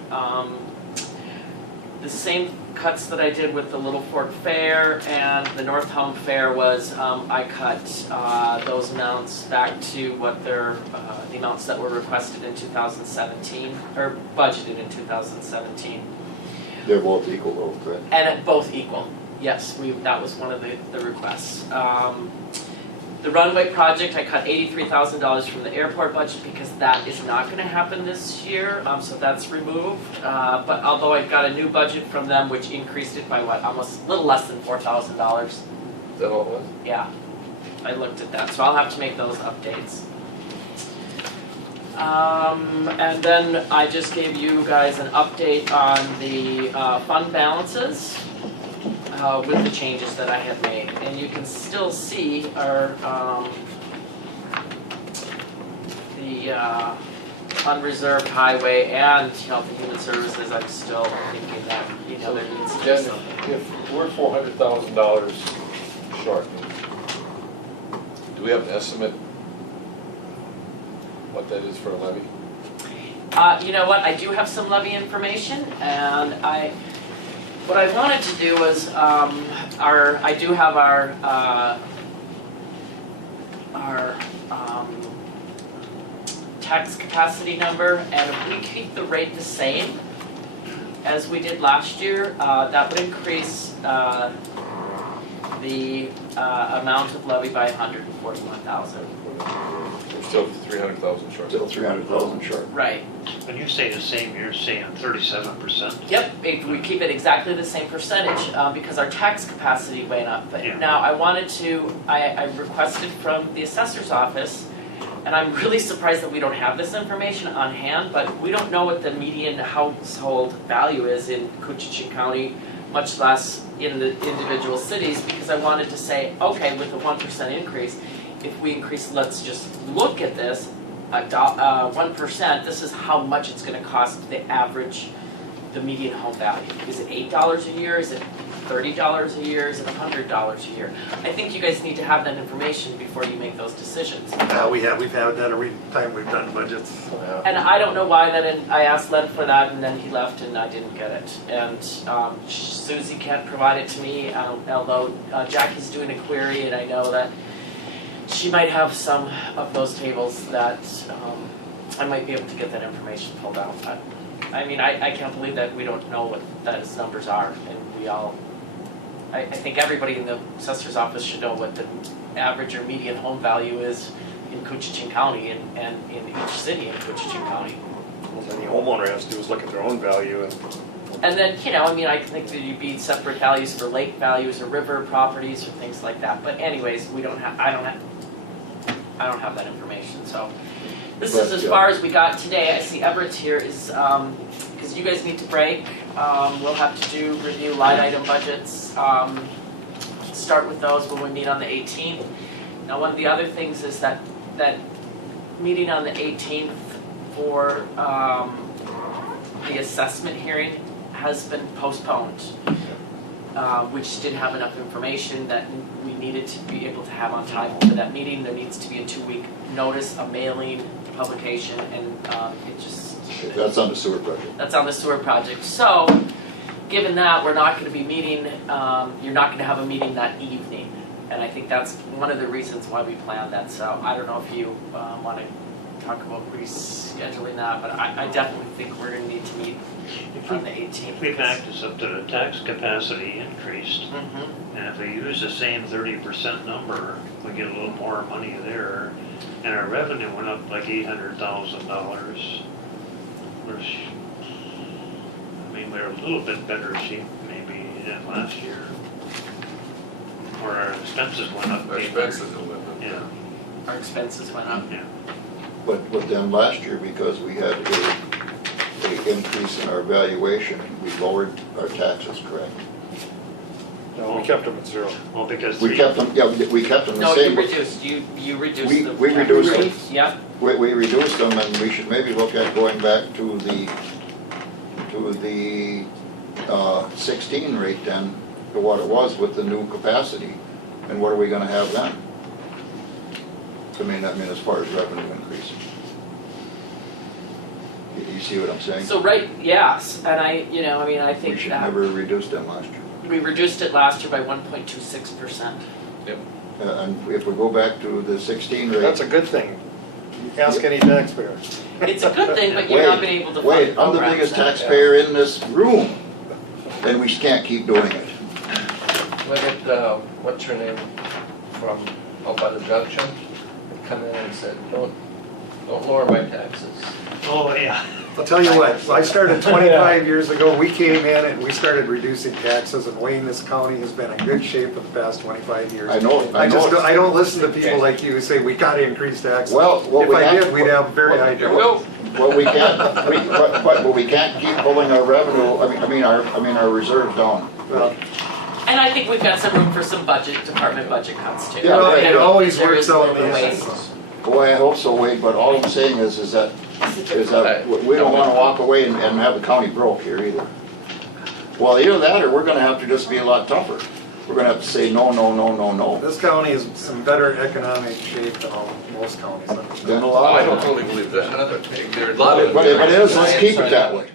The same cuts that I did with the Little Fork Fair and the North Home Fair was I cut those amounts back to what they're, the amounts that were requested in 2017, or budgeted in 2017. They're both equal though, correct? And at both equal, yes, that was one of the requests. The runway project, I cut $83,000 from the airport budget because that is not gonna happen this year, so that's removed. But although I got a new budget from them, which increased it by almost a little less than $4,000. Is that all it was? Yeah, I looked at that, so I'll have to make those updates. And then I just gave you guys an update on the fund balances. With the changes that I have made, and you can still see our the unreserved highway and Health and Human Services. I'm still thinking that there needs to be Jen, some. if we're $400,000 short, do we have an estimate what that is for a levy? You know what? I do have some levy information, and what I wanted to do was, I do have our tax capacity number, and if we keep the rate the same as we did last year, that would increase the amount of levy by $141,000. We're still 300,000 short. Still 300,000 short. Right. When you say the same, you're saying 37%? Yep, if we keep it exactly the same percentage, because our tax capacity went up. But Yeah. now I requested from the assessor's office, and I'm really surprised that we don't have this information on hand, but we don't know what the median household value is in Koochiching County, much less in the individual cities, because I wanted to say, okay, with a 1% increase, if we increase, let's just look at this, 1%, this is how much it's gonna cost the average, the median home value. Is it $8 a year, is it $30 a year, is it $100 a year? I think you guys need to have that information before you make those decisions. We've had that every time we've done budgets. And I don't know why I asked Len for that, and then he left and I didn't get it. And Susie can't provide it to me, although Jackie's doing a query, and I know that she might have some of those tables that I might be able to get that information pulled out. But, I mean, I can't believe that we don't know what those numbers are, and we all, I think everybody in the assessor's office should know what the average or median home value is in Koochiching County and in each city in Koochiching County. Well, then the homeowner has to do is look at their own value And then, I think that you'd be separate values for lake values or river properties or things like that. But anyways, I don't have that information, so. This is as far as we got today. I see Everett's here is, because you guys need to break, we'll have to review line item budgets. Start with those when we meet on the 18th. Now, one of the other things is that meeting on the 18th for the assessment hearing has been postponed. Which didn't have enough information that we needed to be able to have on time for that meeting. There needs to be a 2-week notice, a mailing, publication, and it just... That's on the sewer project. That's on the sewer project. So, given that, we're not going to be meeting, you're not going to have a meeting that evening. And I think that's one of the reasons why we planned that. So, I don't know if you want to talk about rescheduling that, but I definitely think we're gonna need to meet on the 18th. If we back this up to the tax capacity increased, Mhm. and if we use the same 30% number, we get a little more money there, and our revenue went up like $800,000. I mean, we're a little bit better shape maybe than last year. Or our expenses went up. Our expenses will went up. Yeah, Our expenses went up. yeah. But then last year, because we had a increase in our valuation, we lowered our taxes, correct? No, we kept them at zero. Well, because. We kept them, yeah, we kept them the No, same. you reduced, you reduced We- the. we reduced it. Yep, We reduced them, and we should maybe look at going back to the 16 rate then, to what it was with the new capacity. And what are we gonna have then? I mean, as far as revenue increase. You see what I'm saying? so yes, and I We think should that, never reduce them last year. we reduced it last year by 1.26%. And if we go back to the 16 rate. That's a good thing. Ask any taxpayer. It's a good thing, but you're not gonna be able to fund Wait, I'm the programs biggest that- taxpayer in this room, and we can't keep doing it. Look at, what's her name, from out by the junction, come in and said, don't lower my taxes. Oh, yeah. I'll tell you what, I started 25 years ago, we came in and we started reducing taxes, and Wayne, this county has been in good shape for the past 25 years. I know. I don't listen to people like you who say, we gotta increase taxes. Well, what If we I have- did, we'd have very high Here taxes. we go. Well, we can't, but we can't keep pulling our revenue, our reserves down. Well, And I think we've got some room for some department budget cuts too. Yeah, right. It always There works is out in little the ways. end. Boy, I hope so, Wade, but all I'm saying is that we don't wanna walk away and have the county broke here either. Well, either that, or we're gonna have to just be a lot tougher. We're gonna have to say, no, no, no, no, no. This county is in better economic shape than most counties. Then a lot I of don't them. totally believe that. Another big. There are a lot of. But if it is, let's keep it that way.